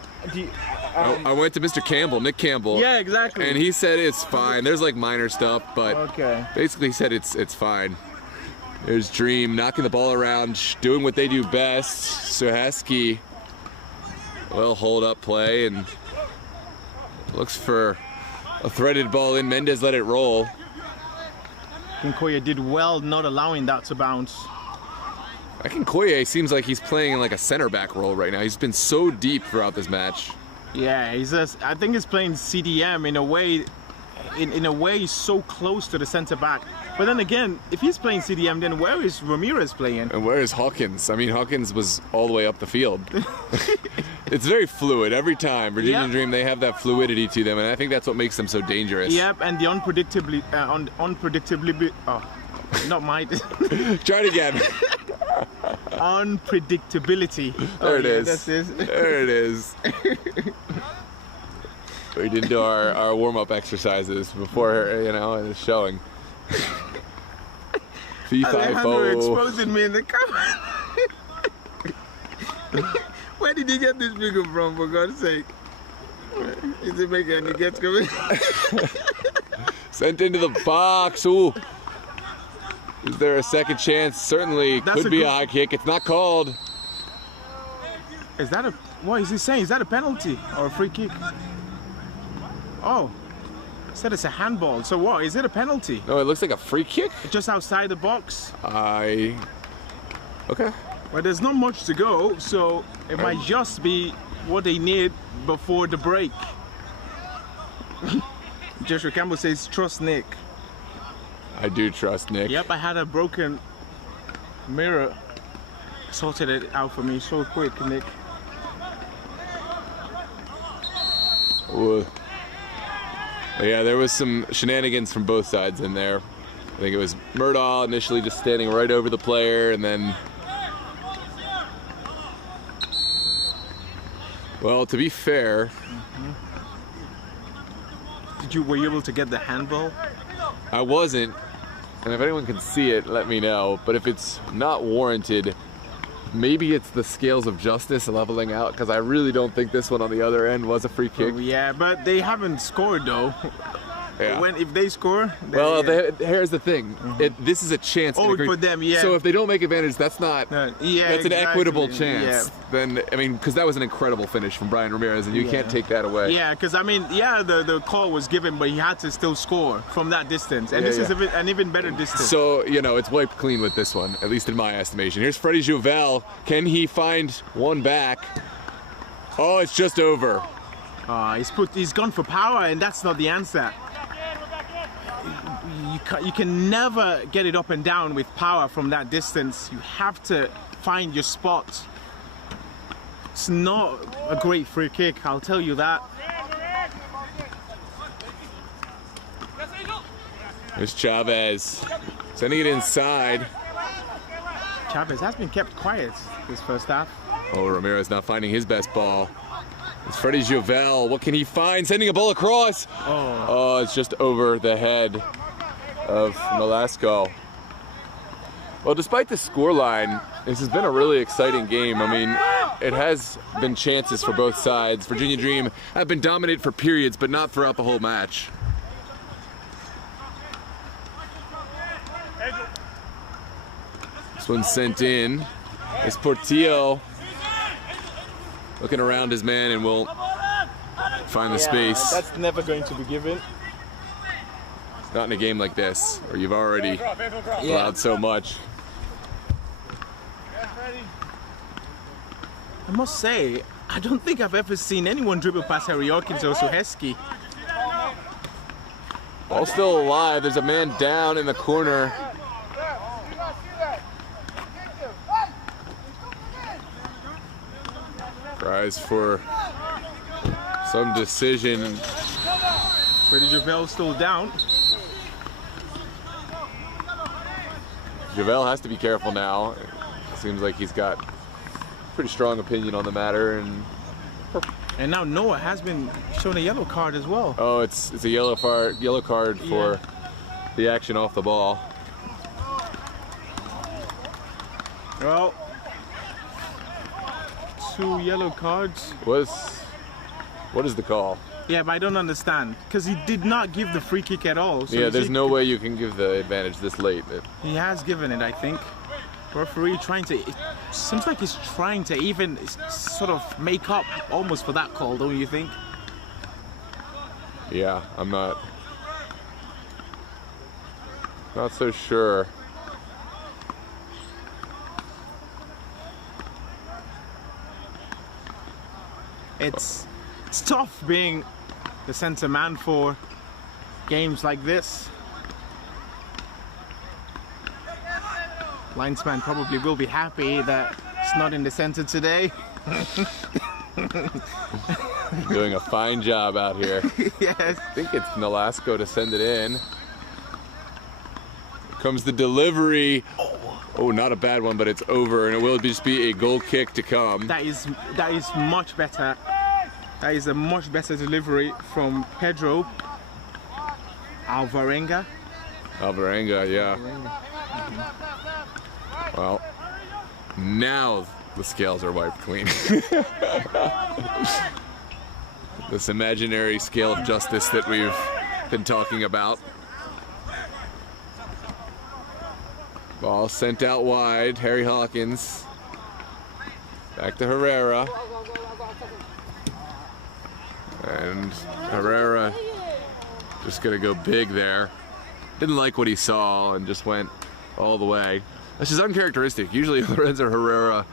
I went to Mr. Campbell, Nick Campbell. Yeah, exactly. And he said it's fine. There's like minor stuff, but basically he said it's fine. There's Dream knocking the ball around, doing what they do best. Sohaski will hold up play and looks for a threaded ball in. Mendez let it roll. Kinkoya did well not allowing that to bounce. Akinkoye seems like he's playing in like a center back role right now. He's been so deep throughout this match. Yeah, I think he's playing CDM in a way, in a way so close to the center back. But then again, if he's playing CDM, then where is Ramirez playing? And where is Hawkins? I mean, Hawkins was all the way up the field. It's very fluid every time. Virginia Dream, they have that fluidity to them, and I think that's what makes them so dangerous. Yep, and the unpredictably, oh, not my. Try it again. Unpredictability. There it is. That's it. There it is. We didn't do our warm-up exercises before, you know, and it's showing. Alejandro exposing me in the camera. Where did he get this figure from, for God's sake? Is it making any gets coming? Sent into the box. Ooh. Is there a second chance? Certainly could be a high kick. It's not called. Is that a, what is he saying? Is that a penalty or a free kick? Oh, he said it's a handball. So what, is it a penalty? No, it looks like a free kick. Just outside the box. Okay. Well, there's not much to go, so it might just be what they need before the break. Joshua Campbell says, trust Nick. I do trust Nick. Yep, I had a broken mirror. Sorted it out for me so quick, Nick. Ooh. Yeah, there was some shenanigans from both sides in there. I think it was Murdaugh initially just standing right over the player, and then... Well, to be fair... Were you able to get the handball? I wasn't, and if anyone can see it, let me know. But if it's not warranted, maybe it's the scales of justice leveling out, because I really don't think this one on the other end was a free kick. Oh, yeah, but they haven't scored though. Yeah. If they score, well, here's the thing. This is a chance. For them, yeah. So if they don't make advantage, that's not. That's an equitable chance. Yeah. Then I mean, because that was an incredible finish from Brian Ramirez, and you can't take that away. Yeah, because I mean, the call was given, but he had to still score from that distance, and this is an even better distance. So you know, it's wiped clean with this one, at least in my estimation. Here's Freddie Jouvel. Can he find one back? Oh, it's just over. He's gone for power, and that's not the answer. You can never get it up and down with power from that distance. You have to find your spot. It's not a great free kick, I'll tell you that. There's Chavez sending it inside. Chavez has been kept quiet this first half. Oh, Ramirez not finding his best ball. It's Freddie Jouvel. What can he find? Sending a ball across. Oh, it's just over the head of Nolasco. Well, despite the scoreline, this has been a really exciting game. I mean, it has been chances for both sides. Virginia Dream have been dominated for periods, but not throughout the whole match. This one's sent in. It's Portillo looking around his man and will find the space. That's never going to be given. Not in a game like this, where you've already allowed so much. I must say, I don't think I've ever seen anyone dribble past Harry Hawkins or Soheski. Ball still alive. There's a man down in the corner. Tries for some decision. Freddie Jouvel still down. Jouvel has to be careful now. It seems like he's got a pretty strong opinion on the matter. And now Noah has been shown a yellow card as well. Oh, it's a yellow card for the action off the ball. Well, 2 yellow cards. What is the call? Yeah, but I don't understand, because he did not give the free kick at all. So yeah, there's no way you can give the advantage this late. He has given it, I think. Referee it seems like he's trying to even sort of make up almost for that call, don't you think? Yeah, I'm not so sure. It's tough being the center man for games like this. Linesman probably will be happy that it's not in the center today. Doing a fine job out here. Yes. I think it's Nolasco to send it in. Here comes the delivery. Oh, not a bad one, but it's over, and it will just be a goal kick to come. That is much better. That is a much better delivery from Pedro Alvarenga. Alvarenga, yeah. Well, now the scales are wiped clean. This imaginary scale of justice that we've been talking about. Ball sent out wide. Harry Hawkins. Back to Herrera. And Herrera just gonna go big there. Didn't like what he saw and just went all the way. That's just uncharacteristic. Usually Lorenzo Herrera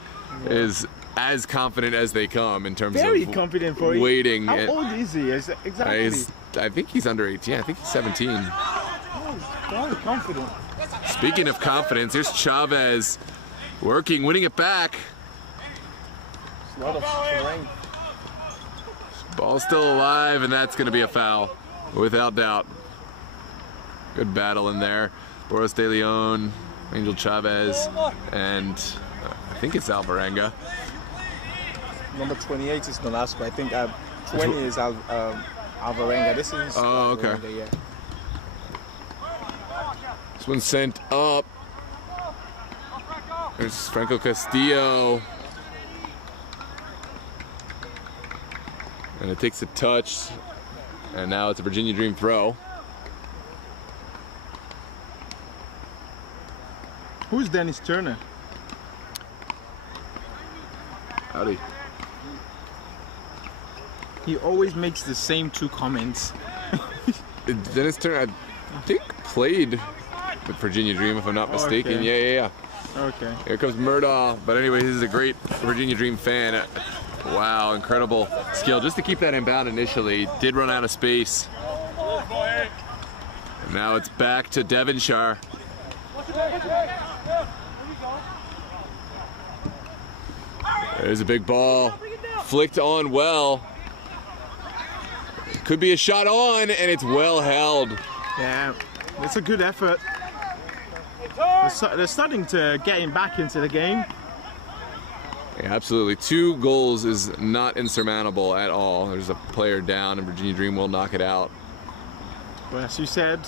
is as confident as they come in terms Very of confident for waiting. How old is he? Exactly. I think he's under 18. I think he's 17. Very confident. Speaking of confidence, here's Chavez working, winning it back. A lot of strength. Ball's still alive, and that's going to be a foul, without doubt. Good battle in there. Boris De Leon, Angel Chavez, and I think it's Alvarenga. Number 28 is Nolasco. I think 20 is Alvarenga. This is Oh, okay. Alvarenga, yeah. This one's sent up. There's Franco Castillo. And it takes a touch. And now it's a Virginia Dream throw. Who's Dennis Turner? Howdy. He always makes the same two comments. Dennis Turner, I think, played with Virginia Dream, if I'm not mistaken. Okay. Yeah. Okay. Here comes Murdaugh. But anyway, this is a great Virginia Dream fan. Wow, incredible skill. Just to keep that inbound initially. Did run out of space. And now it's back to Devonshire. There's a big ball. Flicked on well. Could be a shot on, and it's well held. Yeah, it's a good effort. They're starting to get him back into the game. Yeah, absolutely. 2 goals is not insurmountable at all. There's a player down, and Virginia Dream will knock it out. Well, as you said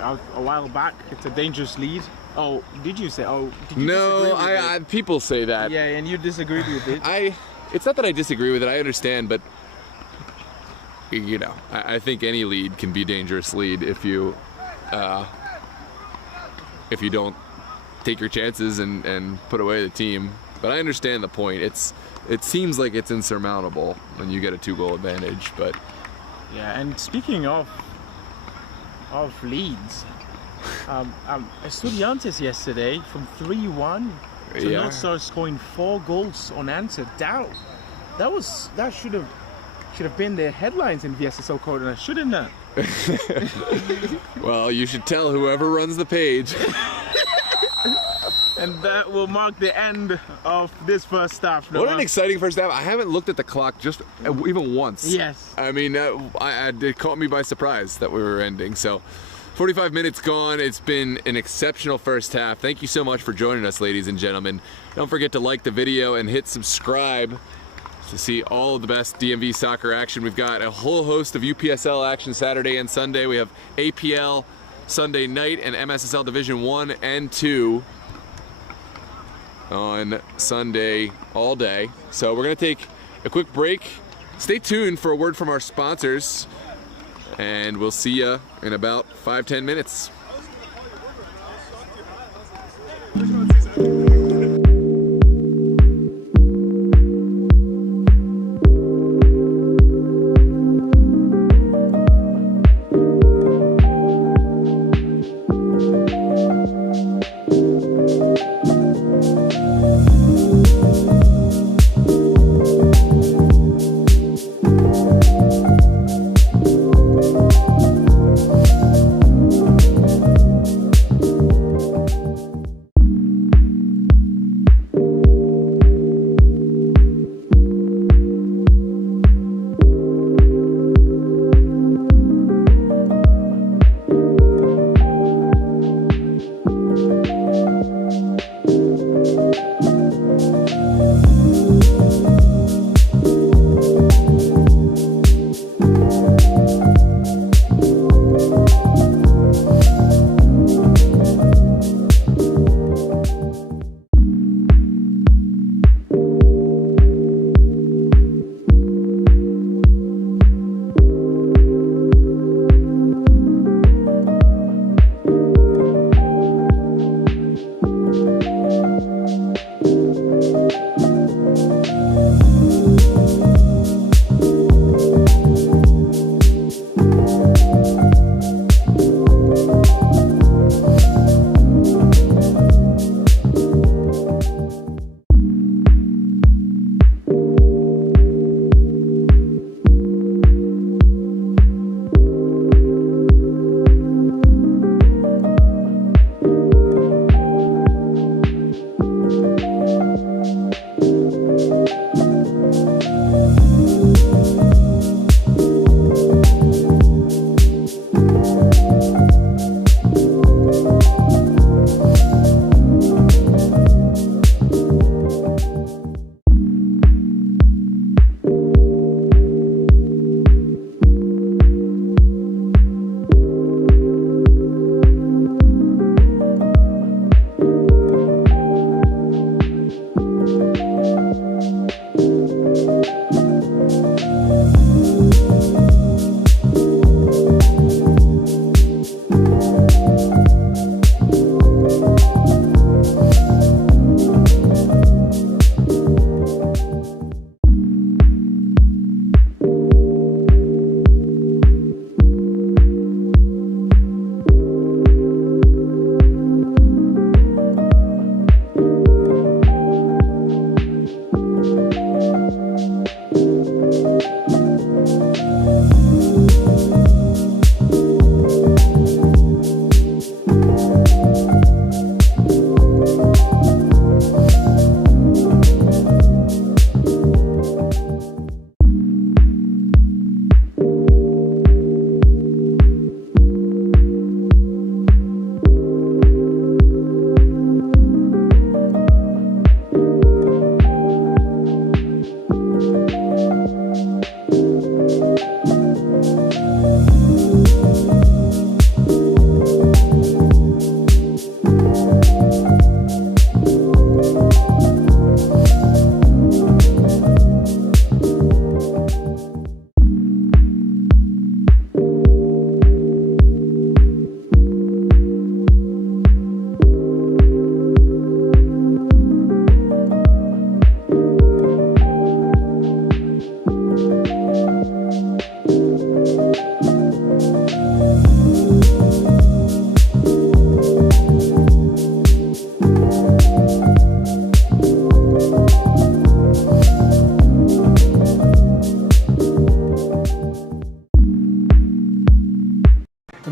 a while back, it's a dangerous lead. Oh, did you say? Oh, did you No, disagree with it? people say that. Yeah, and you disagreed with it. It's not that I disagree with it. I understand, but you know, I think any lead can be a dangerous lead if you don't take your chances and put away the team. But I understand the point. It seems like it's insurmountable when you get a 2-goal advantage, but Yeah, and speaking of leads, Estudiantes yesterday from 3-1 to Yeah. North Star scoring 4 goals unanswered. That should have been the headlines in VSSL Corner, shouldn't it? well, you should tell whoever runs the page. And that will mark the end of this first half. What an exciting first half. I haven't looked at the clock just even once. Yes. I mean, it caught me by surprise that we were ending. So 45 minutes gone. It's been an exceptional first half. Thank you so much for joining us, ladies and gentlemen. Don't forget to like the video and hit subscribe to see all of the best DMV soccer action. We've got a whole host of UPSL action Saturday and Sunday. We have APL Sunday night and MSSL Division 1 and 2 on Sunday all day. So we're gonna take a quick break. Stay tuned for a word from our sponsors, and we'll see you in about 5-10 minutes.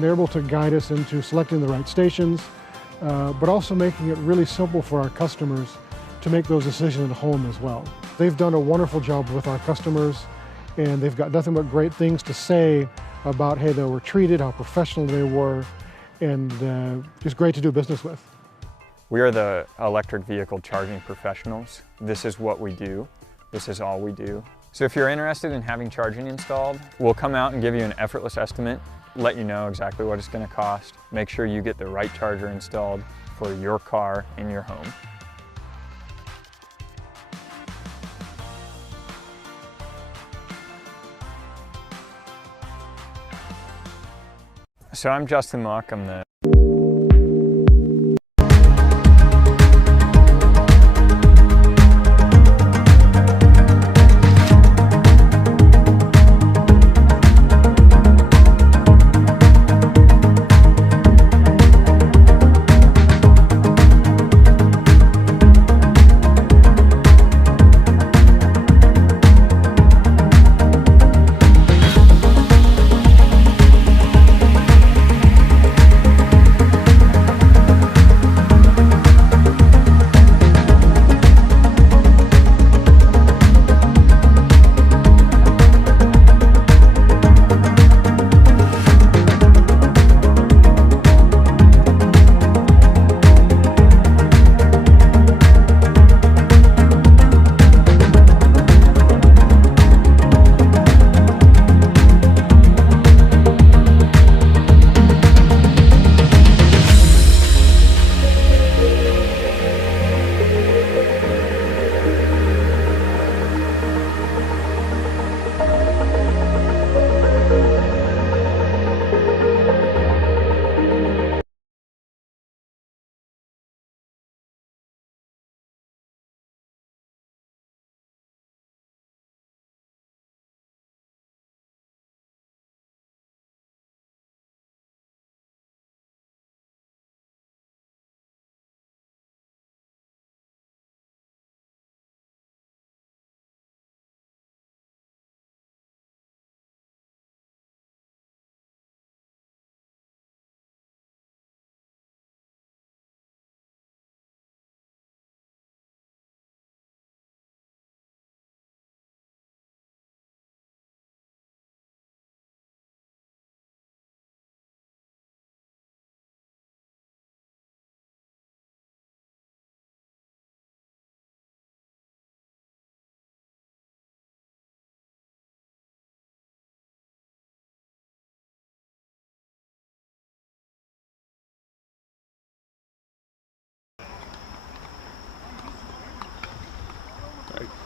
and they're able to guide us into selecting the right stations, but also making it really simple for our customers to make those decisions at home as well. They've done a wonderful job with our customers, and they've got nothing but great things to say about how they were treated, how professional they were, and just great to do business with. We are the electric vehicle charging professionals. This is what we do. This is all we do. So if you're interested in having charging installed, we'll come out and give you an effortless estimate, let you know exactly what it's going to cost, make sure you get the right charger installed for your car in your home. So I'm Justin Mock. I'm the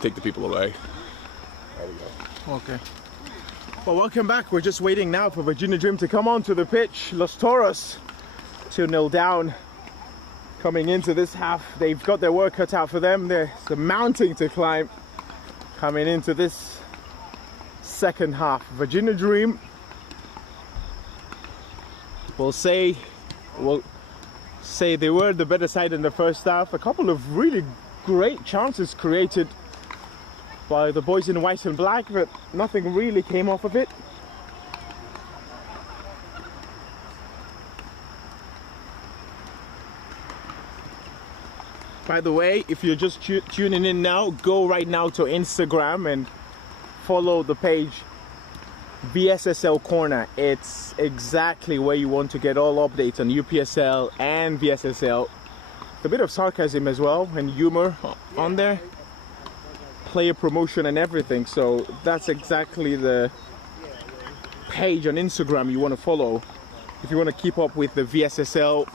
Take the people away. There we go. Okay. Well, welcome back. We're just waiting now for Virginia Dream to come onto the pitch. Los Toros 2-0 down. Coming into this half, they've got their work cut out for them. There's a mountain to climb coming into this second half. Virginia Dream will say they were the better side in the first half. A couple of really great chances created by the boys in white and black, but nothing really came off of it. By the way, if you're just tuning in now, go right now to Instagram and follow the page VSSL Corner. It's exactly where you want to get all updates on UPSL and VSSL. A bit of sarcasm as well and humor on there, player promotion and everything. So that's exactly the page on Instagram you want to follow if you want to keep up with the VSSL.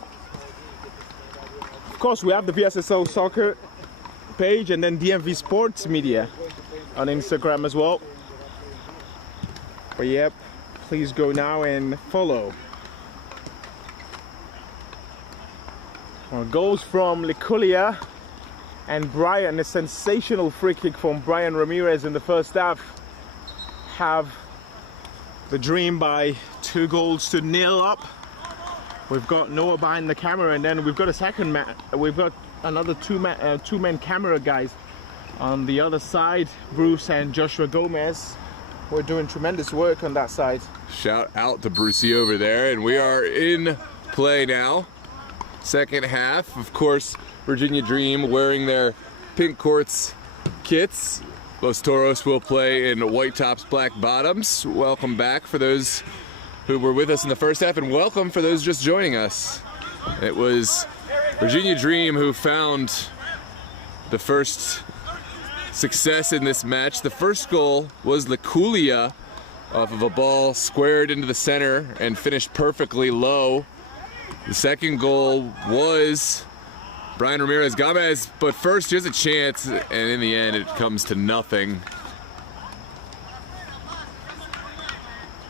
Of course, we have the VSSL soccer page and then DMV Sports Media on Instagram as well. But yep, please go now and follow. Goals from Liculia and Brian, a sensational free kick from Brian Ramirez in the first half, have the Dream by 2-0 up. We've got Noah behind the camera, and then we've got a second man. We've got another two-man camera guys on the other side, Bruce and Joshua Gomez. we're doing tremendous work on that side. Shout out to Brucey over there, and we are in play now. Second half, of course, Virginia Dream wearing their pink courts kits. Los Toros will play in white tops, black bottoms. Welcome back for those who were with us in the first half, and welcome for those just joining us. It was Virginia Dream who found the first success in this match. The first goal was Laculia off of a ball squared into the center and finished perfectly low. The second goal was Brian Ramirez Gomez, but first here's a chance, and in the end it comes to nothing.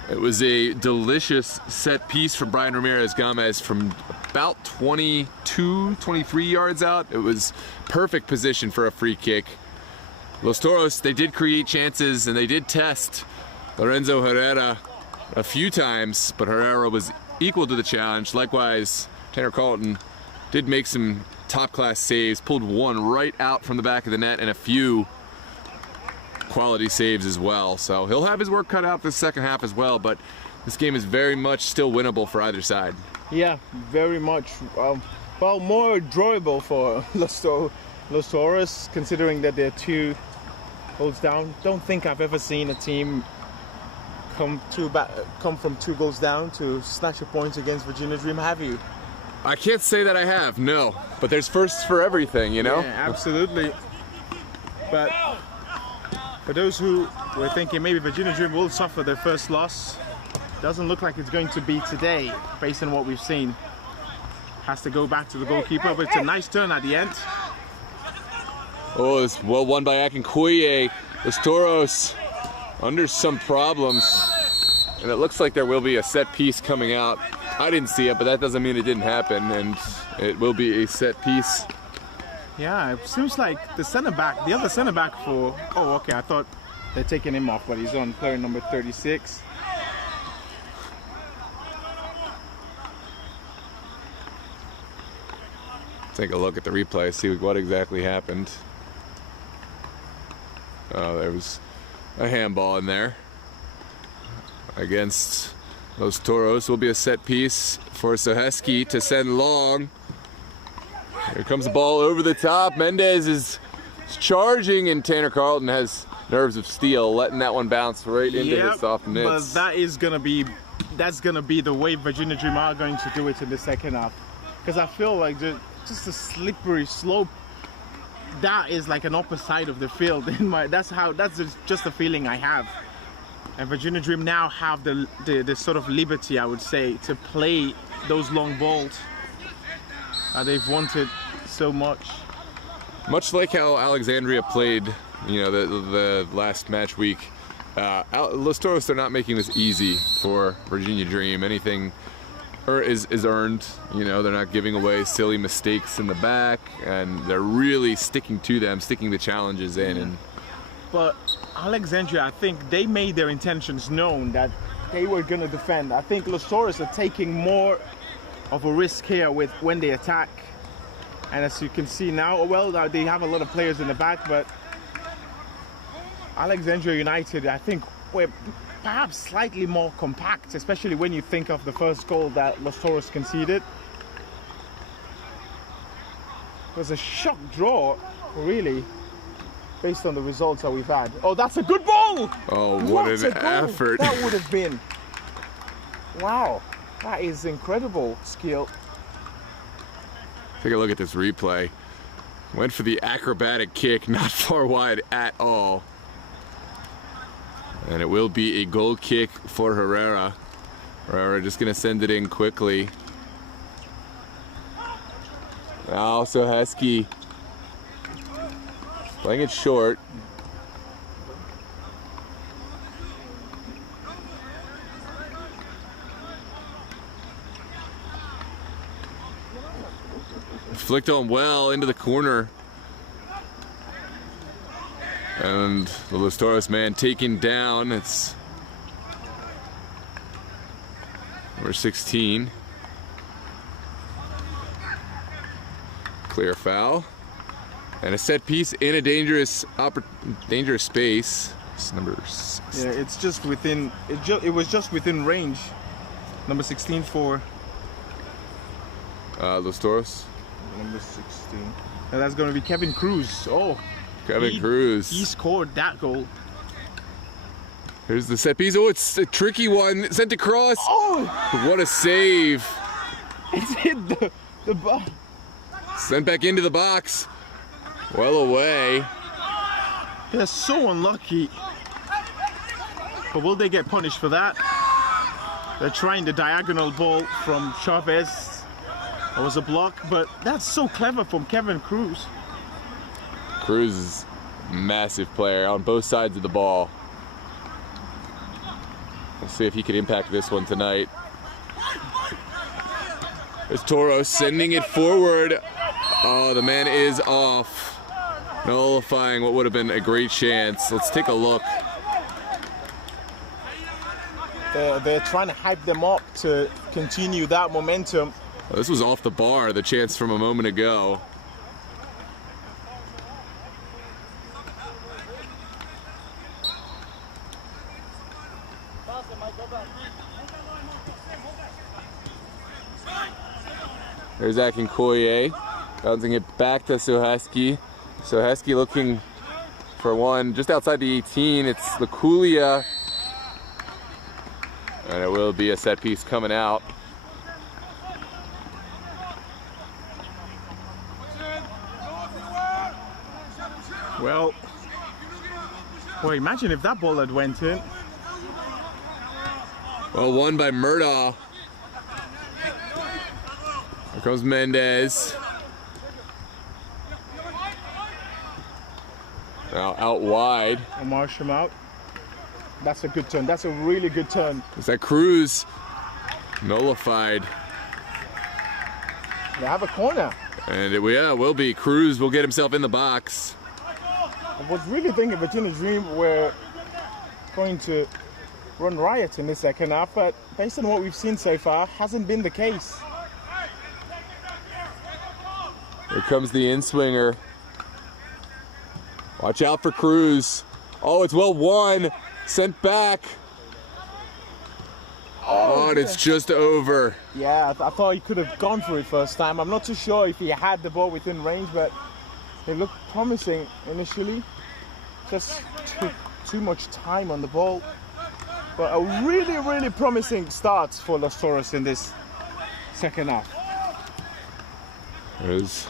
It was a delicious set piece from Brian Ramirez Gomez from about 22, 23 yards out. It was perfect position for a free kick. Los Toros, they did create chances and they did test Lorenzo Herrera a few times, but Herrera was equal to the challenge. Likewise, Tanner Carlton did make some top-class saves, pulled one right out from the back of the net, and a few quality saves as well. So he'll have his work cut out for the second half as well, but this game is very much still winnable for either side. Yeah, very much. Well, more drawable for Los Toros, considering that they're 2 goals down. Don't think I've ever seen a team come from 2 goals down to snatch a point against Virginia Dream, have you? I can't say that I have, no. But there's firsts for everything, you know? Yeah, absolutely. But for those who were thinking maybe Virginia Dream will suffer their first loss, doesn't look like it's going to be today, based on what we've seen. Has to go back to the goalkeeper, but it's a nice turn at the end. Oh, it's well won by Akinkoye. Los Toros under some problems. And it looks like there will be a set piece coming out. I didn't see it, but that doesn't mean it didn't happen, and it will be a set piece. Yeah, it seems like the other center back for, oh, okay, I thought they're taking him off, but he's on player number 36. Take a look at the replay, see what exactly happened. Oh, there was a handball in there against Los Toros. Will be a set piece for Soheski to send long. Here comes the ball over the top. Mendez is charging, and Tanner Carlton has nerves of steel, letting that one bounce right into his soft mitts. But that's gonna be the way Virginia Dream are going to do it in the second half, because I feel like just a slippery slope. That is like an upper side of the field. That's just the feeling I have. And Virginia Dream now have the sort of liberty, I would say, to play those long balls they've wanted so much. Much like how Alexandria played, you know, the last match week. Los Toros, they're not making this easy for Virginia Dream. Anything is earned. You know, they're not giving away silly mistakes in the back, and they're really sticking to them, sticking the challenges in. And but Alexandria, I think they made their intentions known that they were going to defend. I think Los Toros are taking more of a risk here with when they attack. And as you can see now, well, they have a lot of players in the back, but Alexandria United, I think, were perhaps slightly more compact, especially when you think of the first goal that Los Toros conceded. It was a shock draw, really, based on the results that we've had. Oh, that's a good ball! Oh, what an effort. That would have been. Wow, that is incredible skill. Take a look at this replay. Went for the acrobatic kick, not far wide at all. And it will be a goal kick for Herrera. Herrera just gonna send it in quickly. Now Soheski playing it short. Flicked on well into the corner. And the Los Toros man taken down. It's number 16. Clear foul. And a set piece in a dangerous space. It's number 6. Yeah, it's just within. It was just within range. Number 16 for Los Toros. number 16. And that's going to be Kevin Cruz. Oh, Kevin Cruz. He scored that goal. Here's the set piece. Oh, it's a tricky one. Sent across. Oh, What a save. it's hit the ball. Sent back into the box. Well away. They're so unlucky. But will they get punished for that? They're trying the diagonal ball from Chavez. It was a block, but that's so clever from Kevin Cruz. Cruz is a massive player on both sides of the ball. We'll see if he can impact this one tonight. There's Toros sending it forward. Oh, the man is off. Nullifying what would have been a great chance. Let's take a look. They're trying to hype them up to continue that momentum. Oh, this was off the bar, the chance from a moment ago. There's Akinkoye, bouncing it back to Sohaski. Sohaski looking for one just outside the 18. It's Lakulia. And it will be a set piece coming out. Well, imagine if that ball had went in. Well, won by Murdaugh. Here comes Mendez. Now out wide. Omar Shamout. That's a good turn. That's a really good turn. Is that Cruz? Nullified. They have a corner. And it will be. Cruz will get himself in the box. I was really thinking Virginia Dream were going to run riot in the second half, but based on what we've seen so far, hasn't been the case. Here comes the in-swinger. Watch out for Cruz. Oh, it's well won. Sent back. Oh, and it's just over. Yeah, I thought he could have gone for it first time. I'm not too sure if he had the ball within range, but it looked promising initially. Just took too much time on the ball. But a really, really promising start for Los Toros in this second half. There's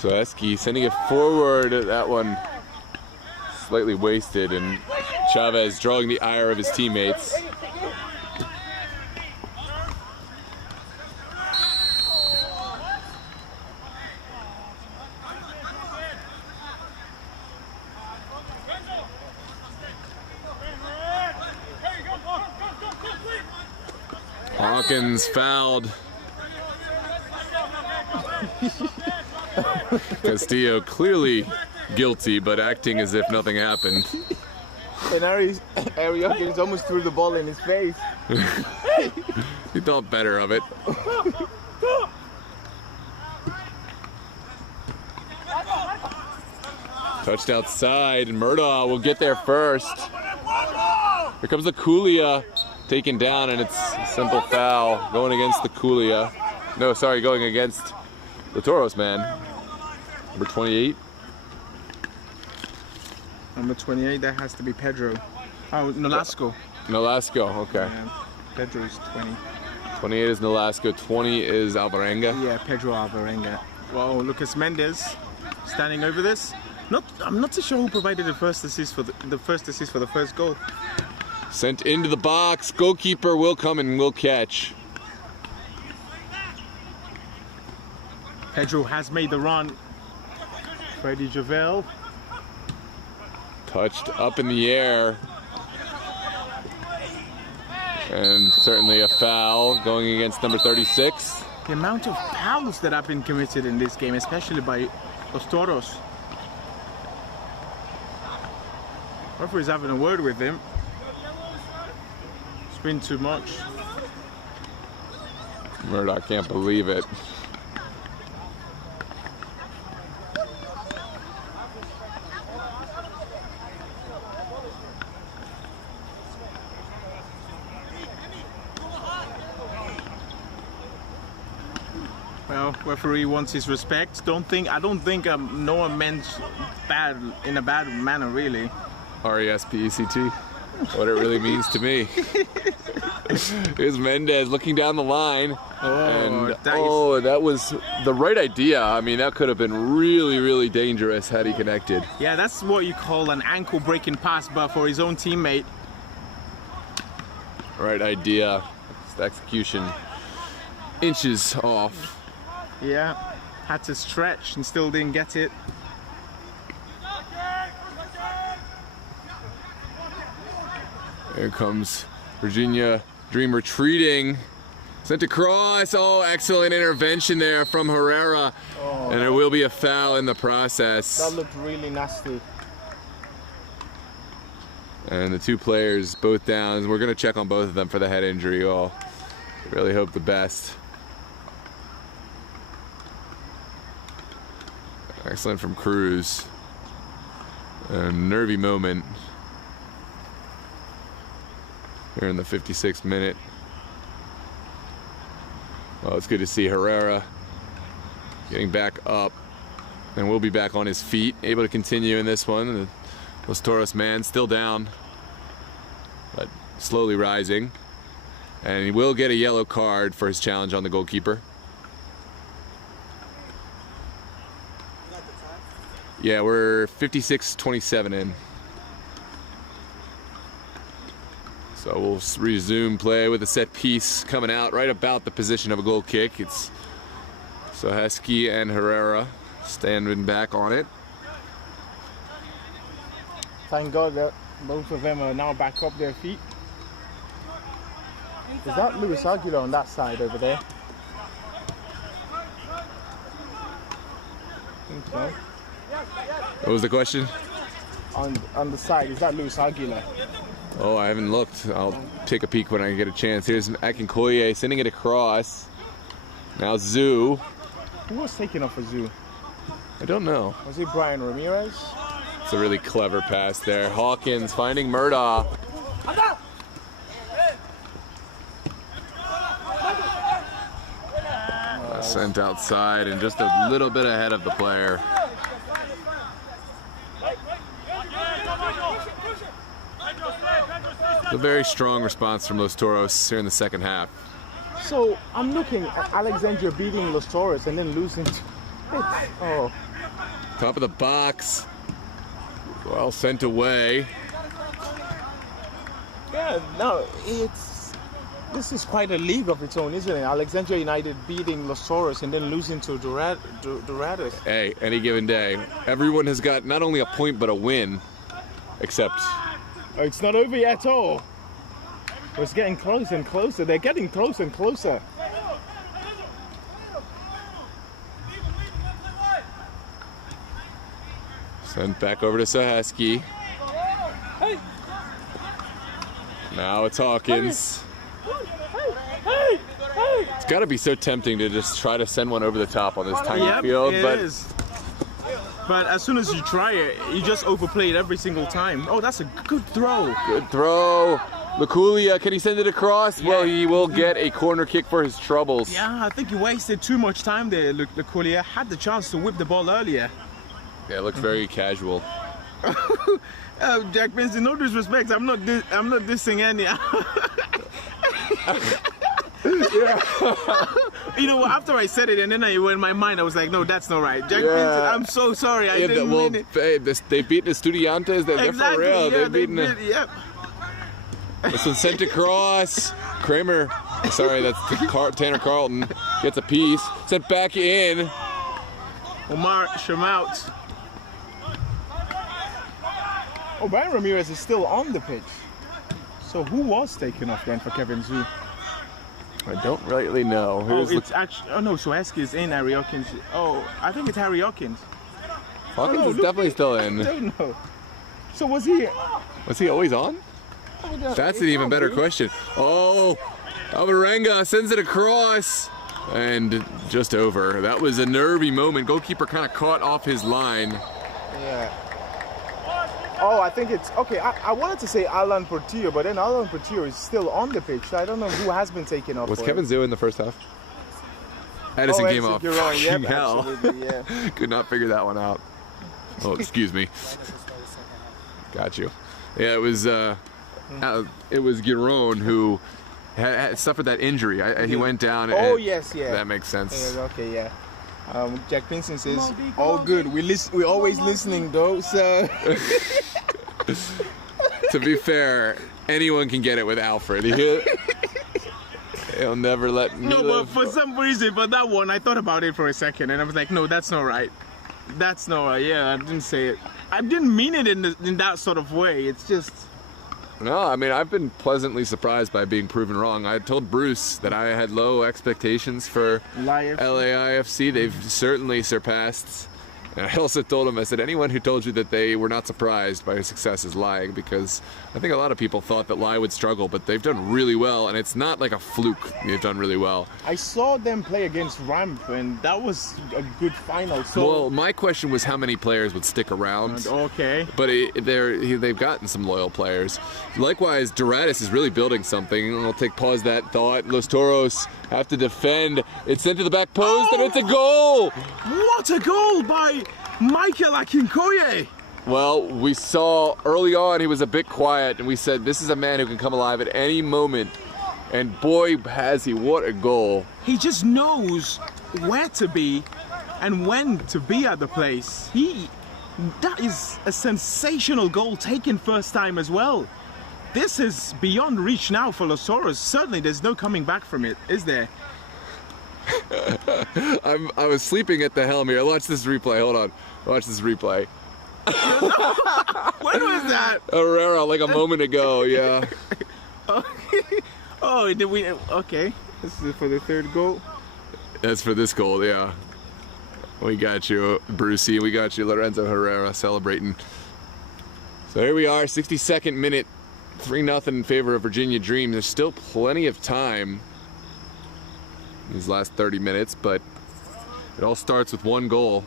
Soeski sending it forward. That one slightly wasted, and Chavez drawing the ire of his teammates. Hawkins fouled. Castillo clearly guilty, but acting as if nothing happened. And Ariokins almost threw the ball in his face. He thought better of it. Touched outside, and Murdaugh will get there first. Here comes the Kulia, taken down, and it's a simple foul going against the Kulia. No, sorry, going against the Toros man. Number 28. Number 28, that has to be Pedro. Oh, Nolasco. Nolasco, okay. Yeah, Pedro is 20. 28 is Nolasco, 20 is Alvarenga. Yeah, Pedro Alvarenga. Well, Lucas Mendez standing over this. I'm not too sure who provided the first assist for the first goal. Sent into the box. Goalkeeper will come and will catch. Pedro has made the run. Freddy Javel. Touched up in the air. And certainly a foul going against number 36. The amount of fouls that have been committed in this game, especially by Los Toros. Referee's having a word with him. It's been too much. Murdaugh can't believe it. know, referee wants his respect. I don't think Noah meant bad in a bad manner, really. R-E-S-P-E-C-T. What it really means to me. Here's Mendez looking down the line. That was the right idea. I mean, that could have been really, really dangerous had he connected. Yeah, that's what you call an ankle-breaking pass, but for his own teammate. Right idea. Just execution inches off. Yeah, had to stretch and still didn't get it. Here comes Virginia Dream retreating. Sent across. Oh, excellent intervention there from Herrera. And there will be a foul in the process. That looked really nasty. And the two players both down. We're going to check on both of them for the head injury. Oh, really hope the best. Excellent from Cruz. A nervy moment here in the 56th minute. Well, it's good to see Herrera getting back up, and will be back on his feet, able to continue in this one. Los Toros man still down, but slowly rising, and he will get a yellow card for his challenge on the goalkeeper. Yeah, we're 56-27 in. So we'll resume play with a set piece coming out right about the position of a goal kick. It's Soheski and Herrera standing back on it. Thank God that both of them are now back up their feet. Is that Luis Aguilar on that side over there? I think so. What was the question? On the side, is that Luis Aguilar? Oh, I haven't looked. I'll take a peek when I get a chance. Here's Akinkoye sending it across. Now Zoo. Who was taking off for Zoo? I don't know. Was it Brian Ramirez? It's a really clever pass there. Hawkins finding Murdaugh. Sent outside and just a little bit ahead of the player. A very strong response from Los Toros here in the second half. So I'm looking at Alexandria beating Los Toros and then losing. Oh. Top of the box. Well sent away. Yeah, no, this is quite a league of its own, isn't it? Alexandria United beating Los Toros and then losing to Dorados. Hey, any given day, everyone has got not only a point but a win, except. Oh, it's not over yet at all. It's getting closer and closer. They're getting closer and closer. Sent back over to Soheski. Now it's Hawkins. It's got to be so tempting to just try to send one over the top on this tiny field, but. Is. But as soon as you try it, you just overplay it every single time. Oh, that's a good throw. Good throw. Luculia, can he send it across? Yeah. Well, he will get a corner kick for his troubles. Yeah, I think he wasted too much time there, Luculia. Had the chance to whip the ball earlier. Yeah, it looks very casual. Jack Benson, no disrespect. I'm not dissing any. You know, after I said it and then in my mind I was like, no, that's not right. Jack Benson, I'm so sorry. I didn't mean it. Hey, they beat the Estudiantes. They're for real. Yeah, they beat yep. This one sent across. Kramer, sorry, that's Tanner Carlton, gets a piece. Sent back in. Omar Shamout. Oh, Brian Ramirez is still on the pitch. So who was taken off then for Kevin Zoo? I don't really know. Soheski is in. Harry Hawkins. Oh, I think it's Harry Hawkins. Hawkins is definitely still in. I don't know. So was he always on? That's an even better question. Oh, Alvarenga sends it across and just over. That was a nervy moment. Goalkeeper kind of caught off his line. Yeah. Oh, I think it's okay. I wanted to say Alan Portillo, but then Alan Portillo is still on the pitch. So I don't know who has been taken off. Was Kevin Zoo in the first half? Edison came off Yep, hell. absolutely, yeah. Could not figure that one out. Oh, excuse me. Got you. Yeah, it was Giron who had suffered that injury. He went down. Oh, yes, yeah. That makes sense. Yeah, okay, yeah. Jack Pinson says, all good. We're always listening, though, so... To be fair, anyone can get it with Alfred. He'll never let me No, live. but for some reason, for that one, I thought about it for a second, and I was like, no, that's not right. That's not right. Yeah, I didn't say it. I didn't mean it in that sort of way. It's just... No, I mean, I've been pleasantly surprised by being proven wrong. I told Bruce that I had low expectations for LAIFC. They've certainly surpassed. And I also told him, I said, anyone who told you that they were not surprised by your success is lying, because I think a lot of people thought that Lai would struggle, but they've done really well, and it's not like a fluke. They've done really well. I saw them play against Ramp, and that was a good final. So Well, my question was how many players would stick around. Okay. But they've gotten some loyal players. Likewise, Doratis is really building something. I'll pause that thought. Los Toros have to defend. It's sent to the back post, and it's a goal! What a goal by Michael Akinkoye! Well, we saw early on he was a bit quiet, and we said this is a man who can come alive at any moment. And boy, has he, what a goal. He just knows where to be and when to be at the place. That is a sensational goal taken first time as well. This is beyond reach now for Los Toros. Certainly there's no coming back from it, is there? I was sleeping at the helm here. Watch this replay. Hold on. Watch this replay. When was that? Herrera, like a moment ago, yeah. Okay. Oh, did we? Okay. This is for the third goal. That's for this goal, yeah. We got you, Brucey. We got you, Lorenzo Herrera, celebrating. So here we are, 62nd minute, 3-0 in favor of Virginia Dream. There's still plenty of time in these last 30 minutes, but it all starts with one goal.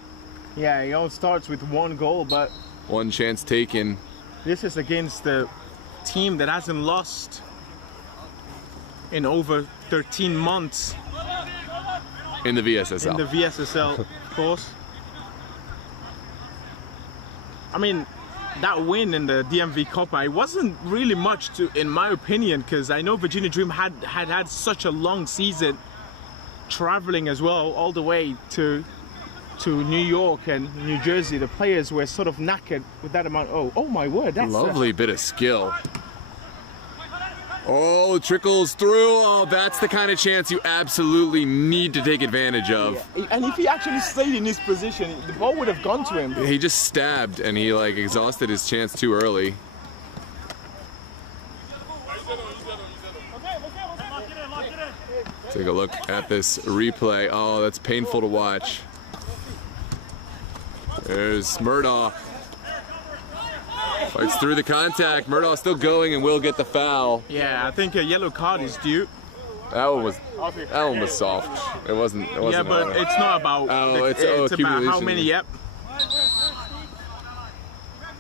Yeah, it all starts with one goal, but One chance taken. this is against the team that hasn't lost in over 13 months In the VSSL. in the VSSL, of course. I mean, that win in the DMV Cup, it wasn't really much to, in my opinion, because I know Virginia Dream had such a long season, traveling as well all the way to New York and New Jersey. The players were sort of knackered with that amount. Oh my word, that's Lovely bit of skill. Oh, it trickles through. Oh, that's the kind of chance you absolutely need to take advantage of. Yeah. And if he actually stayed in his position, the ball would have gone to him. He just stabbed and he exhausted his chance too early. Take a look at this replay. Oh, that's painful to watch. There's Murdaugh. Fights through the contact. Murdaugh still going and will get the foul. Yeah, I think a yellow card is due. That one was soft. It wasn't. Yeah, but it's not about. Oh, it's about how accumulation. many. Yep.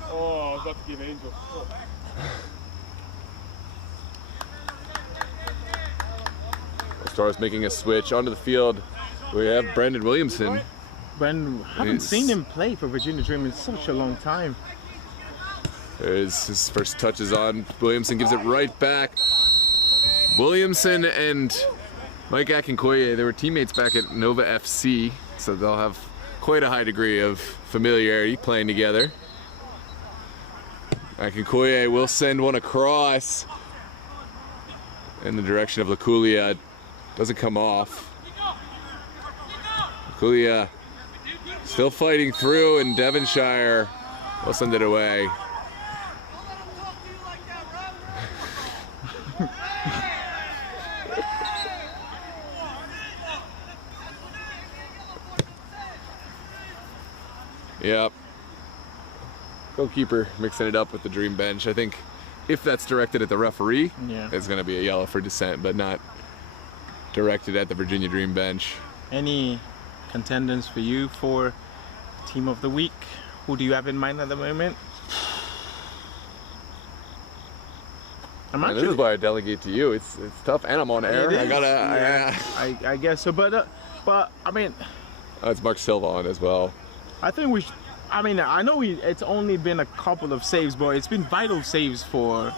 Oh, I was about to give Angel. Stars making a switch onto the field. We have Brendan Williamson. Brendan, haven't seen him play for Virginia Dream in such a long time. There's his first touches on. Williamson gives it right back. Williamson and Mike Akinkoye, they were teammates back at Nova FC, so they'll have quite a high degree of familiarity playing together. Akinkoye will send one across in the direction of Laculia. Doesn't come off. Laculia still fighting through, and Devonshire will send it away. Yep. Goalkeeper mixing it up with the Dream bench. I think if that's directed at the referee, it's going to be a yellow for dissent, but not directed at the Virginia Dream bench. Any contenders for you for Team of the Week? Who do you have in mind at the moment? This is why I delegate to you. It's tough, and I'm on air. I guess so. But But I mean, That's Mark Silva on as well. I think we. I mean, I know it's only been a couple of saves, but it's been vital saves for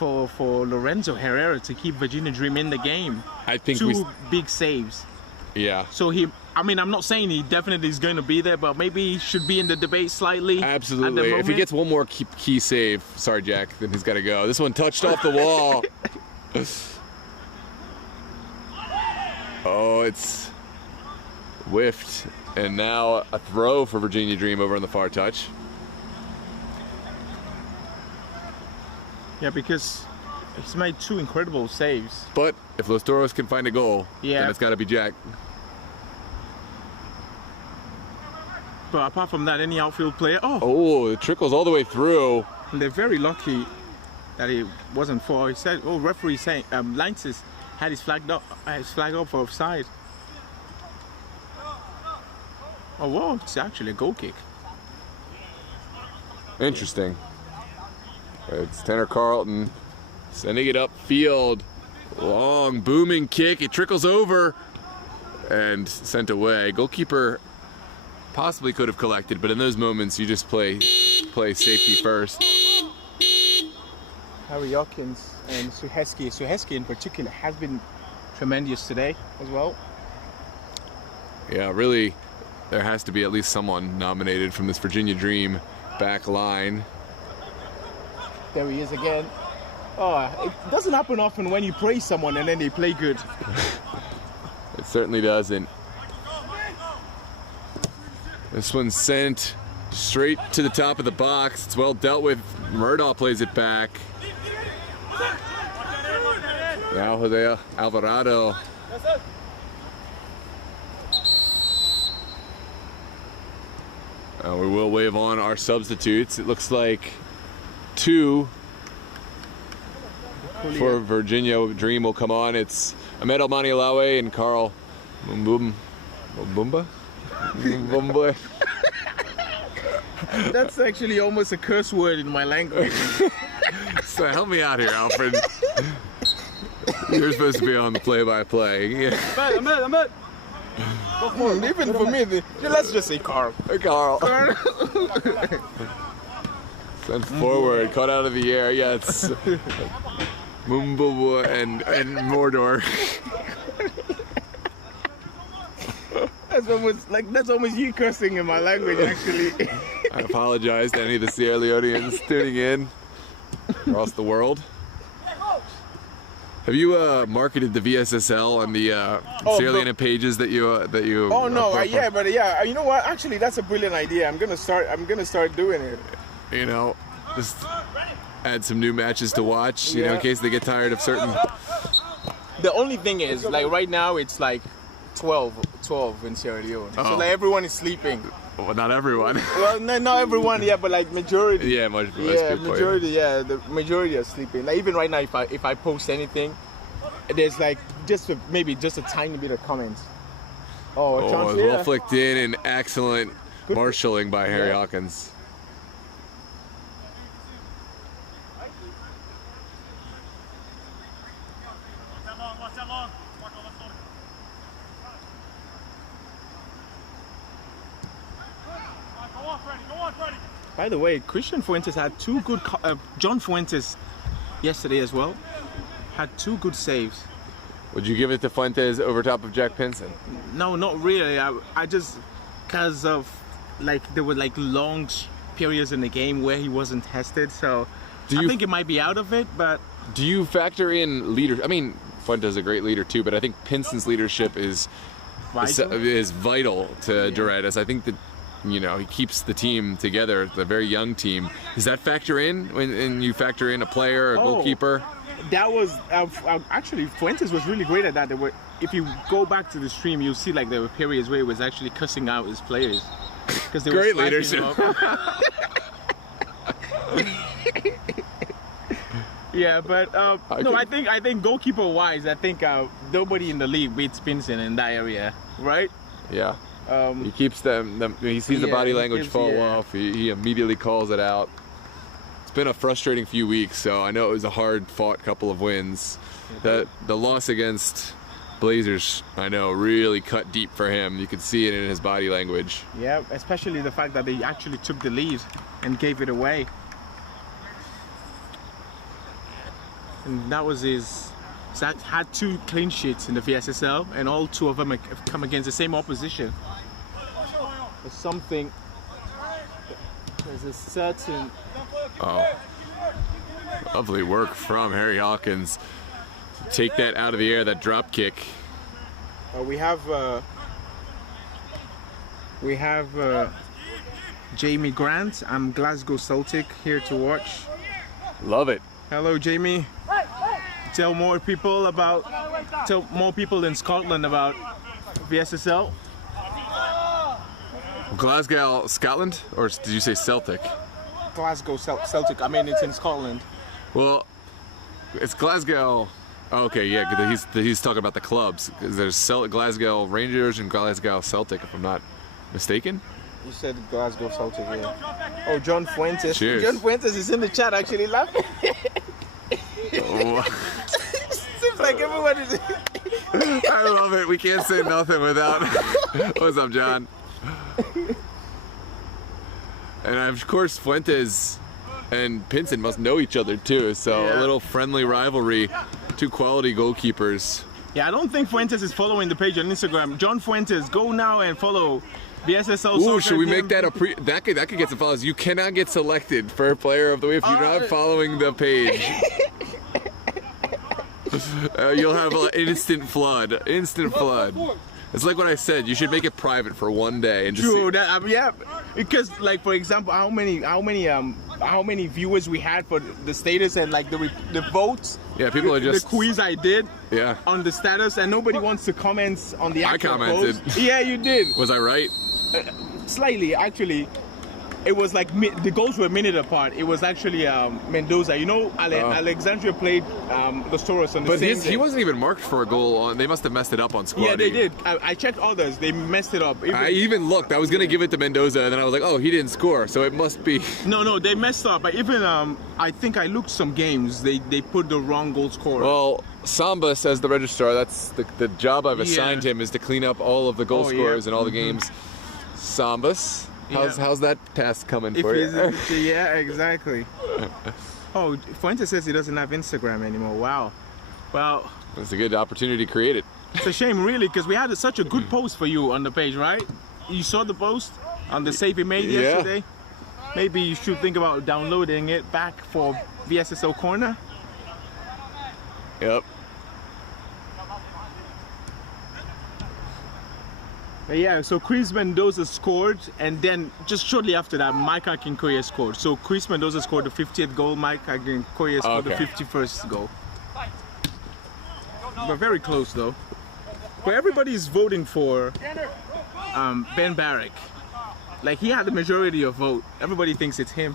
Lorenzo Herrera to keep Virginia Dream in the game. I think Two big saves. Yeah. So I mean, I'm not saying he definitely is going to be there, but maybe he should be in the debate slightly. Absolutely. If he gets one more key save, sorry, Jack, then he's got to go. This one touched off the wall. Oh, it's whiffed. And now a throw for Virginia Dream over on the far touch. Yeah, because he's made two incredible saves. But if Los Toros can find a goal, Yeah. then it's got to be Jack. But apart from that, any outfield player, Oh, it trickles all the way through. they're very lucky that it wasn't for. He said, referee saying Lances had his flag up for offside. Oh, whoa, it's actually a goal kick. Interesting. It's Tanner Carlton sending it upfield. Long, booming kick. It trickles over and sent away. Goalkeeper possibly could have collected, but in those moments, you just play safety first. Harry Hawkins and Suheski. Suheski in particular has been tremendous today as well. Yeah, really, there has to be at least someone nominated from this Virginia Dream back line. There he is again. Oh, it doesn't happen often when you praise someone and then they play good. It certainly doesn't. This one's sent straight to the top of the box. It's well dealt with. Murdaugh plays it back. Now Jose Alvarado. We will wave on our substitutes. It looks like 2 for Virginia Dream will come on. It's Ahmed Almani-Alawe and Carl Mbumba. That's actually almost a curse word in my language. So help me out here, Alfred. You're supposed to be on the play-by-play. Ahmed. Even for me, let's just say Carl. Carl. Sent forward, caught out of the air. Yeah, it's Mbumba and Mordor. That's almost you cursing in my language, actually. I apologize to any of the Sierra Leoneans tuning in across the world. Have you marketed the VSSL on the Sierra Leone pages that you? Oh no, you know what? Actually, that's a brilliant idea. I'm gonna start doing it. You know, just add some new matches to watch. You know, in case they get tired of certain. The only thing is, like right now, it's like 12 in Sierra Leone. So like everyone is sleeping. Well, not everyone. Well, no, not everyone, but like majority. Yeah, majority. Yeah, the majority are sleeping. Like even right now, if I post anything, there's like maybe just a tiny bit of comments. Oh, it was well flicked in and excellent marshalling by Harry Hawkins. By the way, Christian Fuentes had 2 good. John Fuentes yesterday as well had 2 good saves. Would you give it to Fuentes over top of Jack Pinson? No, not really. I just because of like there were like long periods in the game where he wasn't tested, so I think it might be out of it. But do you factor in leader? I mean, Fuentes is a great leader too, but I think Pinson's leadership is vital to Doretis. I think that. You know, he keeps the team together, the very young team. Does that factor in when you factor in a player, a goalkeeper? That was actually Fuentes was really great at that. If you go back to the stream, you'll see like there were periods where he was actually cussing out his players because they great were leadership. Yeah, but no, I think goalkeeper wise, I think nobody in the league beats Pinson in that area, right? Yeah. He keeps them. He sees the body language fall off. He immediately calls it out. It's been a frustrating few weeks, so I know it was a hard-fought couple of wins. The loss against Blazers, I know, really cut deep for him. You could see it in his body language. Yeah, especially the fact that they actually took the lead and gave it away. And that was his. Zach had 2 clean sheets in the VSSL, and all 2 of them have come against the same opposition. There's something. There's a certain. Oh, lovely work from Harry Hawkins. Take that out of the air, that drop kick. We have Jamie Grant. I'm Glasgow Celtic here to watch. Love it. Hello, Jamie. Tell more people in Scotland about VSSL. Glasgow, Scotland? Or did you say Celtic? Glasgow Celtic. I mean, it's in Scotland. Well, it's Glasgow. Oh, okay, yeah, 'cause he's talking about the clubs. 'Cause there's Glasgow Rangers and Glasgow Celtic, if I'm not mistaken. You said Glasgow Celtic, yeah. Oh, John Fuentes. Cheers. John Fuentes is in the chat actually laughing. Oh. Seems like everyone is. I love it. We can't say nothing without. What's up, John? And of course, Fuentes and Pinson must know each other too, so Yeah. a little friendly rivalry. 2 quality goalkeepers. Yeah, I don't think Fuentes is following the page on Instagram. John Fuentes, go now and follow VSSL. Ooh, Soccer should we Team. make that that could get some follows? You cannot get selected for Player of the Week if you're not following the page. You'll have an instant flood. Instant flood. It's like what I said. You should make it private for one day and just. True. That, yeah, because like for example, how many viewers we had for the status and like the votes. Yeah, people are just. The quiz I did. Yeah. On the status, and nobody wants to comment on the actual commented. post. Yeah, you did. Was I right? Slightly, actually. It was like the goals were a minute apart. It was actually Mendoza. You know, Alexandria played the Toros on the same day. But he wasn't even marked for a goal on. They must have messed it up on squad. Yeah, they did. I checked others. They messed it up. I even looked. I was gonna give it to Mendoza, and then I was like, oh, he didn't score, so it must be. No, they messed up. But even I think I looked some games. They put the wrong goal scorer. Well, Samba says the registrar. That's the job I've assigned him is to clean up all of the goal scorers in all the games. Sambas. How's that task coming for you? Yeah, exactly. Oh, Fuentes says he doesn't have Instagram anymore. Wow. Well, it's a good opportunity to create it. It's a shame, really, because we had such a good post for you on the page, right? You saw the post on the save he made yesterday? Maybe you should think about downloading it back for VSSL Corner. Yep. Yeah, so Chris Mendoza scored, and then just shortly after that, Mike Akinkoye scored. So Chris Mendoza scored the 50th goal, Mike Akinkoye scored the 51st goal. But very close, though. But everybody's voting for Ben Barrick. Like, he had the majority of vote. Everybody thinks it's him.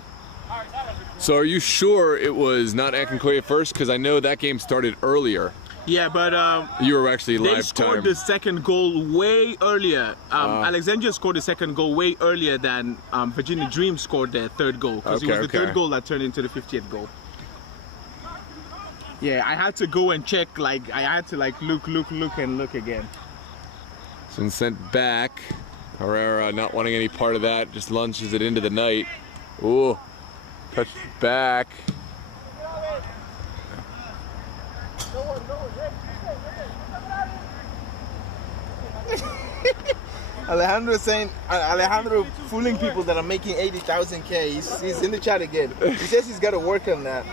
So are you sure it was not Akinkoye first? Because I know that game started earlier. Yeah, but you were actually live they scored the second goal way earlier. Alexandria scored the second goal way earlier than Virginia Dream scored their third goal, because it was the third goal that turned into the 50th goal. Yeah, I had to go and check. Like, I had to like look again. It's been sent back. Herrera not wanting any part of that, just lunges it into the night. Ooh, touched back. Alejandro fooling people that are making 80,000 K. He's in the chat again. He says he's got to work on that.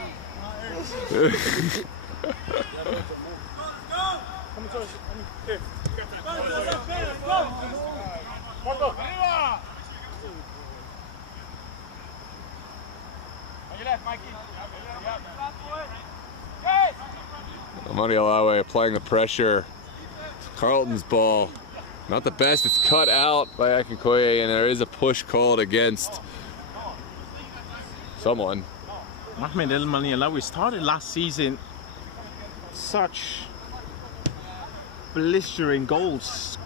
Amani Alawe applying the pressure. Carlton's ball. Not the best. It's cut out by Akinkoye, and there is a push called against someone. Ahmed El Mani Alawi started last season such blistering goals.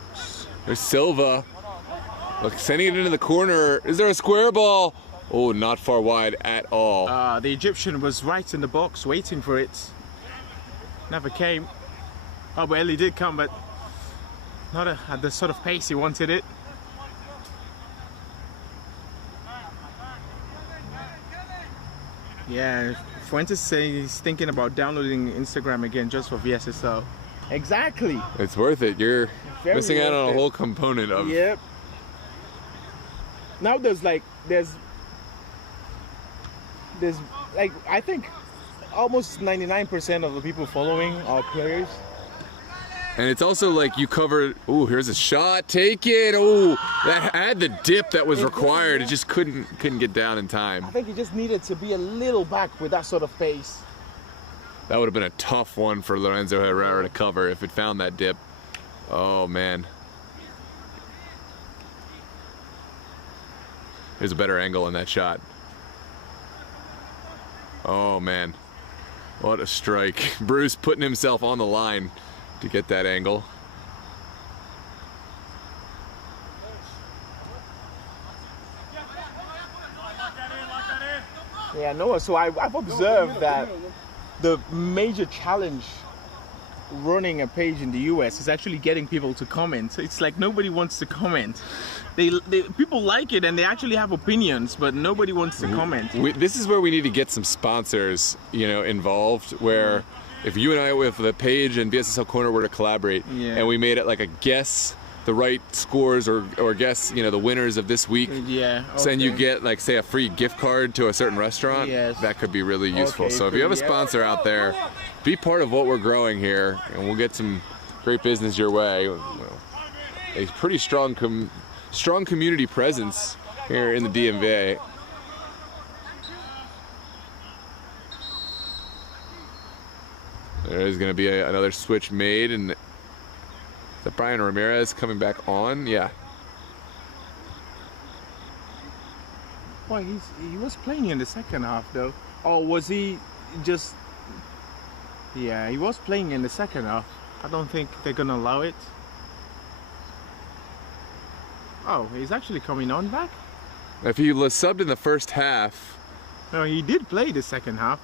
There's Silva. Look, sending it into the corner. Is there a square ball? Oh, not far wide at all. The Egyptian was right in the box waiting for it. Never came. Oh, well, he did come, but not at the sort of pace he wanted it. Yeah, Fuentes saying he's thinking about downloading Instagram again just for VSSL. Exactly. It's worth it. You're Very missing out on worth a it. whole component of. Yep. Now there's like I think almost 99% of the people following are players. And it's also like you covered. Oh, here's a shot. Take it. Oh, that had the dip that was required. It just couldn't get down in time. I think he just needed to be a little back with that sort of pace. That would have been a tough one for Lorenzo Herrera to cover if it found that dip. Oh man. Here's a better angle on that shot. Oh man. What a strike. Bruce putting himself on the line to get that angle. Yeah, Noah, so I've observed that the major challenge running a page in the US is actually getting people to comment. It's like nobody wants to comment. People like it and they actually have opinions, but nobody wants to comment. This is where we need to get some sponsors, involved, where if you and I with the page and VSSL Corner were to collaborate and we made it like a guess the right scores or guess, the winners of this week. Yeah. Okay. So then you get like say a free gift card to a certain restaurant. Yes. That could be really useful. Okay, so if you have a sponsor out there, be part of what we're growing here and we'll get some great business your way. A pretty strong community presence here in the DMV. There's going to be another switch made, and is that Brian Ramirez coming back on? Yeah. Boy, he was playing in the second half though. Or was he just... Yeah, he was playing in the second half. I don't think they're going to allow it. Oh, he's actually coming on back? If he was subbed in the first half... No, he did play the second half.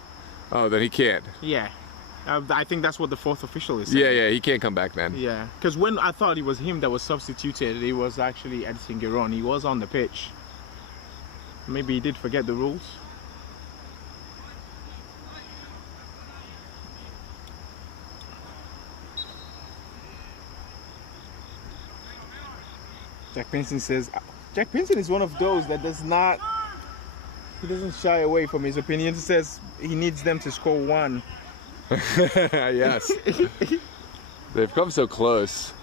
Oh, then he can't. Yeah. I think that's what the fourth official is saying. Yeah, he can't come back then. Yeah, because when I thought it was him that was substituted, it was actually Edson Giron. He was on the pitch. Maybe he did forget the rules. Jack Pinson says, Jack Pinson is one of those that he doesn't shy away from his opinions. He says he needs them to score one. Yes. They've come so close.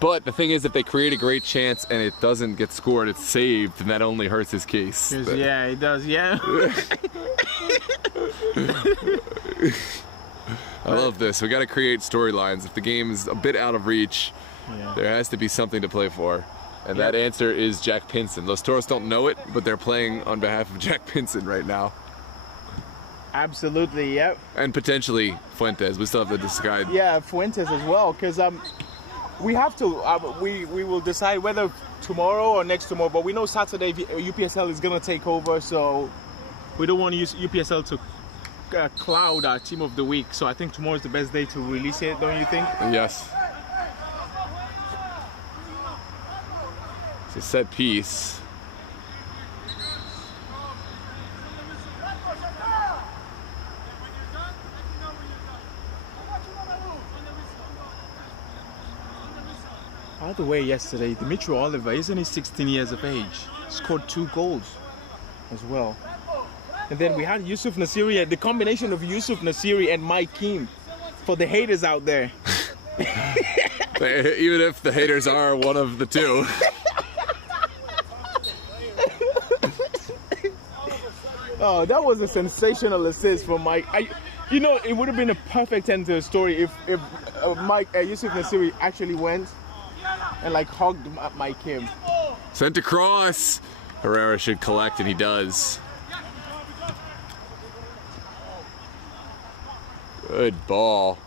But the thing is, if they create a great chance and it doesn't get scored, it's saved, and that only hurts his case. Yeah, it does, yeah. I love this. We got to create storylines. If the game is a bit out of reach, there has to be something to play for. And that answer is Jack Pinson. Los Toros don't know it, but they're playing on behalf of Jack Pinson right now. Absolutely, yep. And potentially Fuentes. We still have to decide. Yeah, Fuentes as well, because we have to. We will decide whether tomorrow or next tomorrow. But we know Saturday UPSL is gonna take over, so we don't want to use UPSL to cloud our team of the week. So I think tomorrow is the best day to release it. Don't you think? Yes. It's a set piece. By the way, yesterday, Dimitri Oliver, isn't he 16 years of age? Scored 2 goals as well. And then we had Yusuf Nasiri, the combination of Yusuf Nasiri and Mike Keem, for the haters out there. Even if the haters are one of the two. Oh, that was a sensational assist from Mike. It would have been a perfect end to the story if Yusuf Nasiri actually went and hugged Mike Kim. Sent across. Herrera should collect, and he does. Good ball.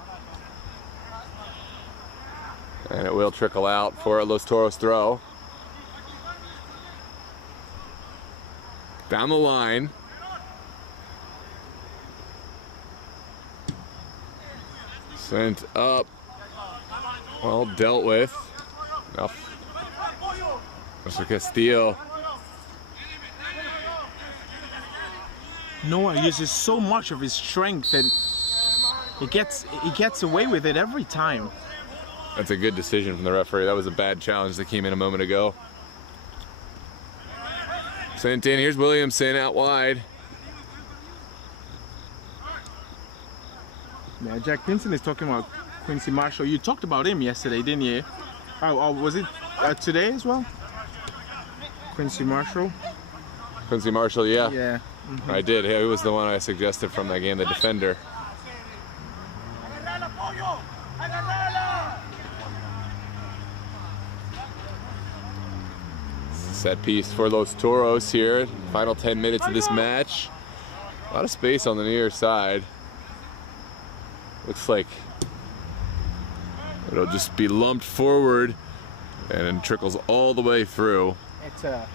And it will trickle out for a Los Toros throw. Down the line. Sent up. Well dealt with. Enough. Mr. Castillo. Noah uses so much of his strength and he gets away with it every time. That's a good decision from the referee. That was a bad challenge that came in a moment ago. Sent in. Here's Williamson out wide. Yeah, Jack Pinson is talking about Quincy Marshall. You talked about him yesterday, didn't you? Oh, was it today as well? Quincy Marshall? Quincy Marshall, yeah. Yeah. I did. He was the one I suggested from that game, the defender. Set piece for Los Toros here. Final 10 minutes of this match. A lot of space on the near side. Looks like it'll just be lumped forward and it trickles all the way through. It's a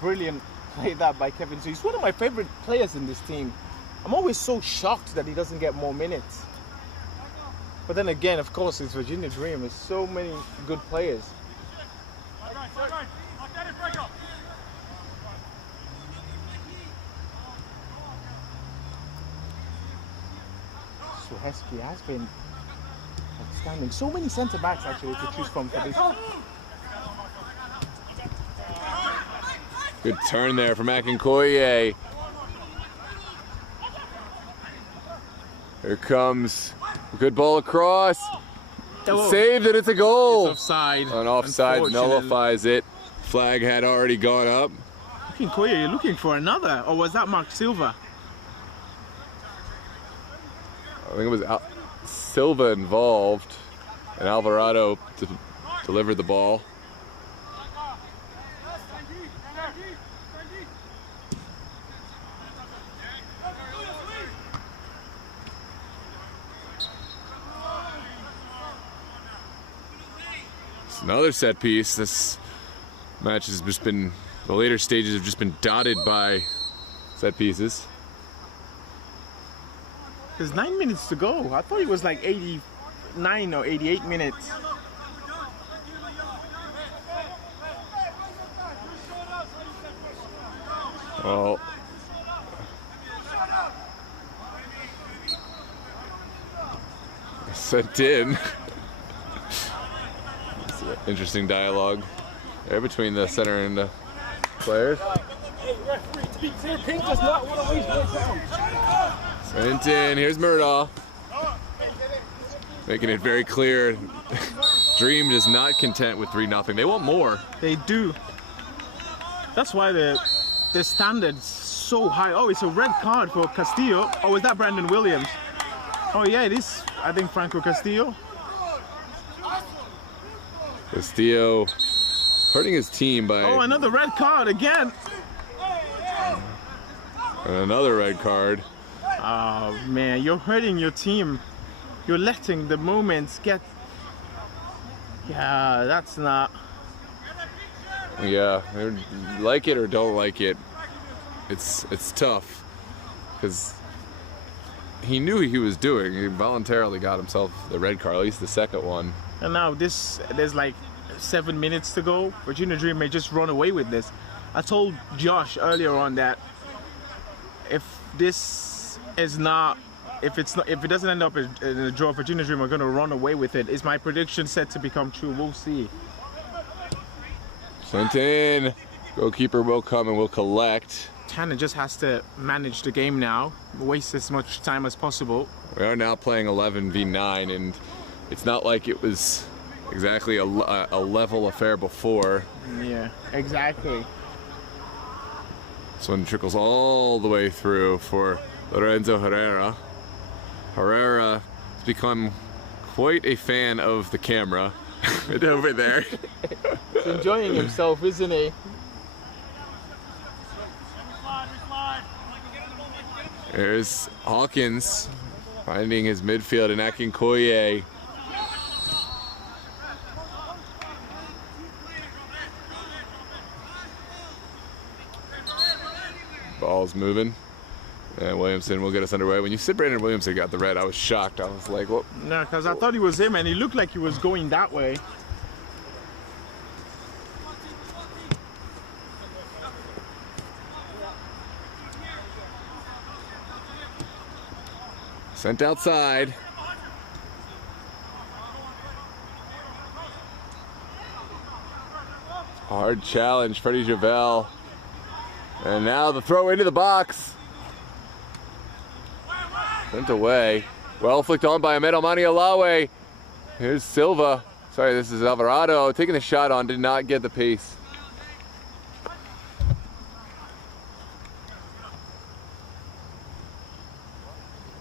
brilliant play that by Kevin. So he's one of my favorite players in this team. I'm always so shocked that he doesn't get more minutes. But then again, of course, it's Virginia Dream. There's so many good players. Suheski has been outstanding. So many centre backs actually to choose from for this. Good turn there from Akinkoye. Here comes a good ball across. Oh, Saved it, it's a goal. It's offside. An offside nullifies it. Flag had already gone up. Akinkoye, you're looking for another, or was that Mark Silva? I think it was Silva involved, and Alvarado delivered the ball. It's another set piece. This match has just been, the later stages have just been dotted by set pieces. There's 9 minutes to go. I thought it was like 89 or 88 minutes. Well, sent in. Interesting dialogue there between the center and the players. Sent in. Here's Murdaugh. Making it very clear. Dream is not content with 3-0. They want more. They do. That's why the standard's so high. Oh, it's a red card for Castillo. Oh, is that Brandon Williams? Oh yeah, it is. I think Franco Castillo. Castillo hurting his team by... Oh, another red card again. And another red card. Oh man, you're hurting your team. You're letting the moments get... Yeah, that's not... Yeah, like it or don't like it, it's tough. Because he knew what he was doing. He voluntarily got himself the red card, at least the second one. And now there's like 7 minutes to go. Virginia Dream may just run away with this. I told Josh earlier on that if it doesn't end up in a draw, Virginia Dream are going to run away with it. Is my prediction set to become true? We'll see. Sent in. Goalkeeper will come and will collect. Tanner just has to manage the game now, waste as much time as possible. We are now playing 11v9, and it's not like it was exactly a level affair before. Yeah, exactly. This one trickles all the way through for Lorenzo Herrera. Herrera has become quite a fan of the camera over there. He's enjoying himself, isn't he? There's Hawkins finding his midfield in Akinkoye. Ball's moving. And Williamson will get us underway. When you said Brandon Williamson got the red, I was shocked. I was like, what? No, because I thought it was him, and he looked like he was going that way. Sent outside. Hard challenge, Freddie Javel. And now the throw into the box. Sent away. Well flicked on by Ahmed Almani Alawe. Here's Silva. Sorry, this is Alvarado taking the shot on, did not get the pace.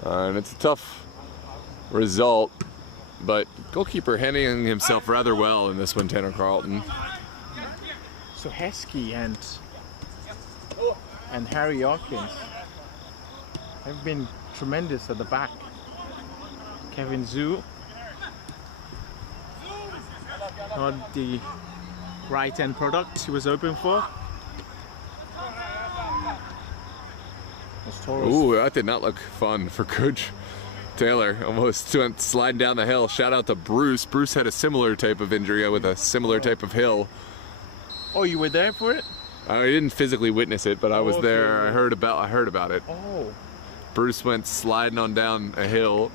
And it's a tough result, but goalkeeper handling himself rather well in this one, Tanner Carlton. So Heskey and Harry Hawkins have been tremendous at the back. Kevin Zhu, not the right-hand product he was hoping for. Ooh, that did not look fun for Coach Taylor. Almost went sliding down the hill. Shout out to Bruce. Bruce had a similar type of injury with a similar type of hill. Oh, you were there for it? I didn't physically witness it, but I was there. I heard about it. Oh. Bruce went sliding on down a hill.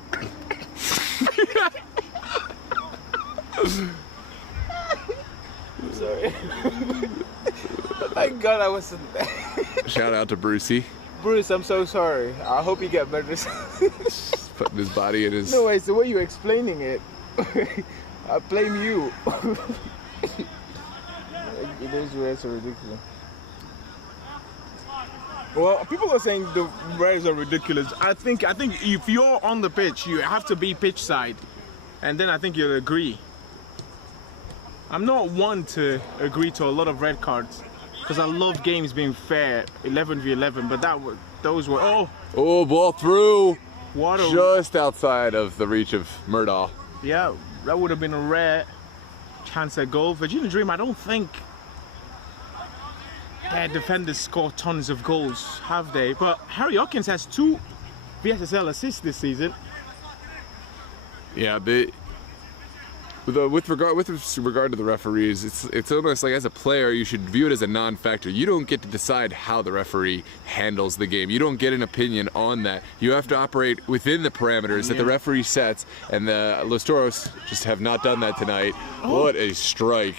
Sorry. Thank God I wasn't there. Shout out to Brucey. Bruce, I'm so sorry. I hope you get better. Just putting his body in his... No, it's the way you're explaining it. I blame you. Those reds are ridiculous. Well, people are saying the reds are ridiculous. I think if you're on the pitch, you have to be pitch side, and then I think you'll agree. I'm not one to agree to a lot of red cards because I love games being fair, 11v11. But those were ball through, what a, just outside of the reach of Murdaugh. Yeah, that would have been a rare chance at goal. Virginia Dream, I don't think their defenders score tons of goals, have they? But Harry Hawkins has 2 VSSL assists this season. Yeah, with regard to the referees, it's almost like as a player you should view it as a non-factor. You don't get to decide how the referee handles the game. You don't get an opinion on that. You have to operate within the parameters that the referee sets, and the Los Toros just have not done that tonight. What a strike.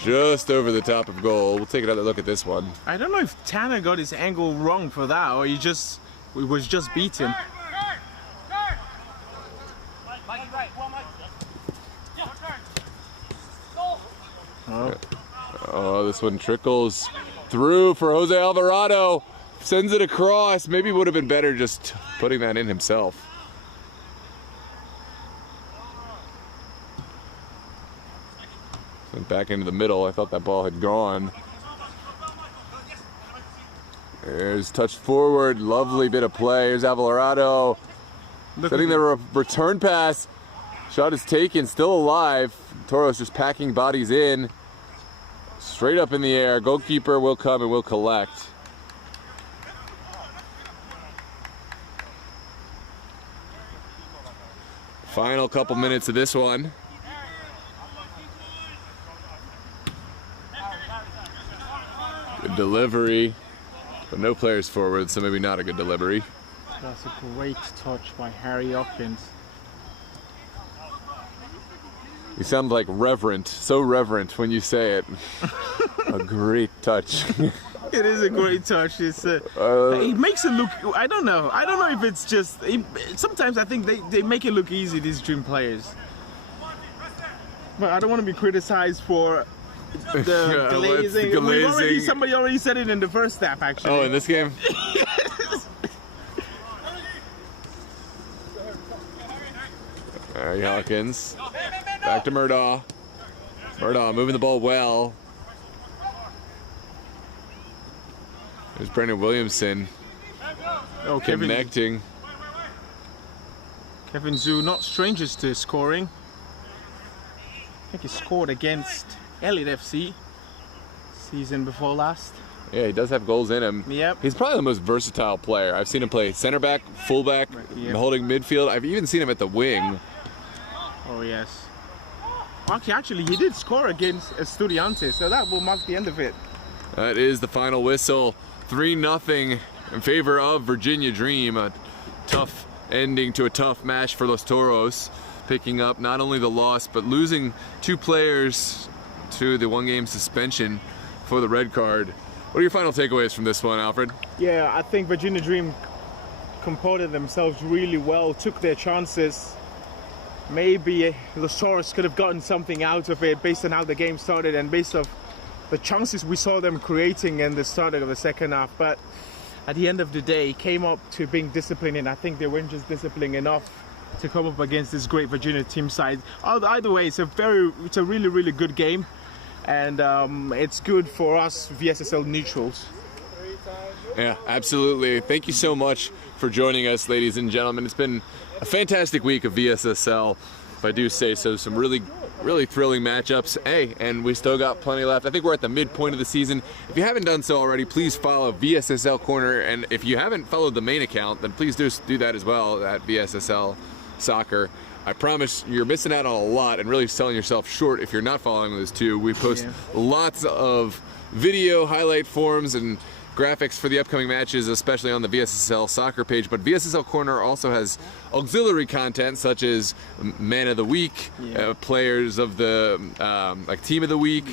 Just over the top of goal. We'll take another look at this one. I don't know if Tanner got his angle wrong for that, or he was just beaten. Oh, this one trickles through for Jose Alvarado. Sends it across. Maybe would have been better just putting that in himself. Went back into the middle. I thought that ball had gone. There's touched forward. Lovely bit of play. Here's Alvarado. Setting the return pass. Shot is taken. Still alive. Toros just packing bodies in. Straight up in the air. Goalkeeper will come and will collect. Final couple minutes of this one. Good delivery, but no players forward, so maybe not a good delivery. That's a great touch by Harry Hawkins. You sound like reverent, so reverent when you say it. A great touch. It is a great touch. It's it makes it look. I don't know if it's just. Sometimes I think they make it look easy, these Dream players. But I don't want to be criticized for the glazing. Somebody already said it in the first half, actually. Oh, in this game? Harry Hawkins. Back to Murdaugh. Murdaugh moving the ball well. There's Brandon Williamson. Oh, connecting. Kevin Zhu, not strangers to scoring. I think he scored against Elliot FC season before last. Yeah, he does have goals in him. Yep. He's probably the most versatile player. I've seen him play center back, fullback, Yep. holding midfield. I've even seen him at the wing. Oh yes. Actually, he did score against Estudiantes, so that will mark the end of it. That is the final whistle. 3-0 in favor of Virginia Dream. A tough ending to a tough match for Los Toros, picking up not only the loss but losing 2 players to the 1-game suspension for the red card. What are your final takeaways from this one, Alfred? Yeah, I think Virginia Dream comported themselves really well, took their chances. Maybe Los Toros could have gotten something out of it based on how the game started and based on the chances we saw them creating in the start of the second half. But at the end of the day, it came up to being disciplined, and I think they weren't just disciplined enough to come up against this great Virginia team side. Either way, it's a really, really good game, and it's good for us VSSL neutrals. Yeah, absolutely. Thank you so much for joining us, ladies and gentlemen. It's been a fantastic week of VSSL, if I do say so. Some really thrilling matchups. Hey, and we still got plenty left. I think we're at the midpoint of the season. If you haven't done so already, please follow VSSL Corner. And if you haven't followed the main account, then please do that as well at VSSL Soccer. I promise you're missing out on a lot and really selling yourself short if you're not following those two. We post lots of video highlight forms and graphics for the upcoming matches, especially on the VSSL soccer page, but VSSL Corner also has auxiliary content such as Man of the Week, players of the like Team of the Week,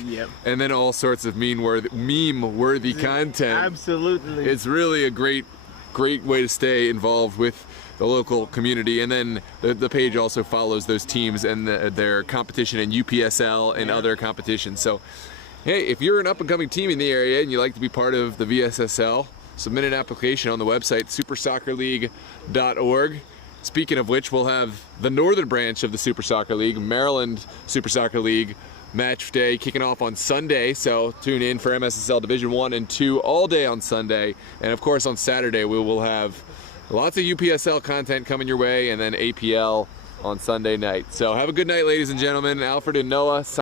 and then all sorts of meme-worthy content. Absolutely. It's really a great way to stay involved with the local community, and then the page also follows those teams and their competition in UPSL and other competitions. So hey, if you're an up-and-coming team in the area and you'd like to be part of the VSSL, submit an application on the website, supersoccerleague.org. Speaking of which, we'll have the northern branch of the Super Soccer League, Maryland Super Soccer League, match day kicking off on Sunday, so tune in for MSSL Division 1 and 2 all day on Sunday. And of course on Saturday we will have lots of UPSL content coming your way, and then APL on Sunday night. So have a good night, ladies and gentlemen. Alfred and Noah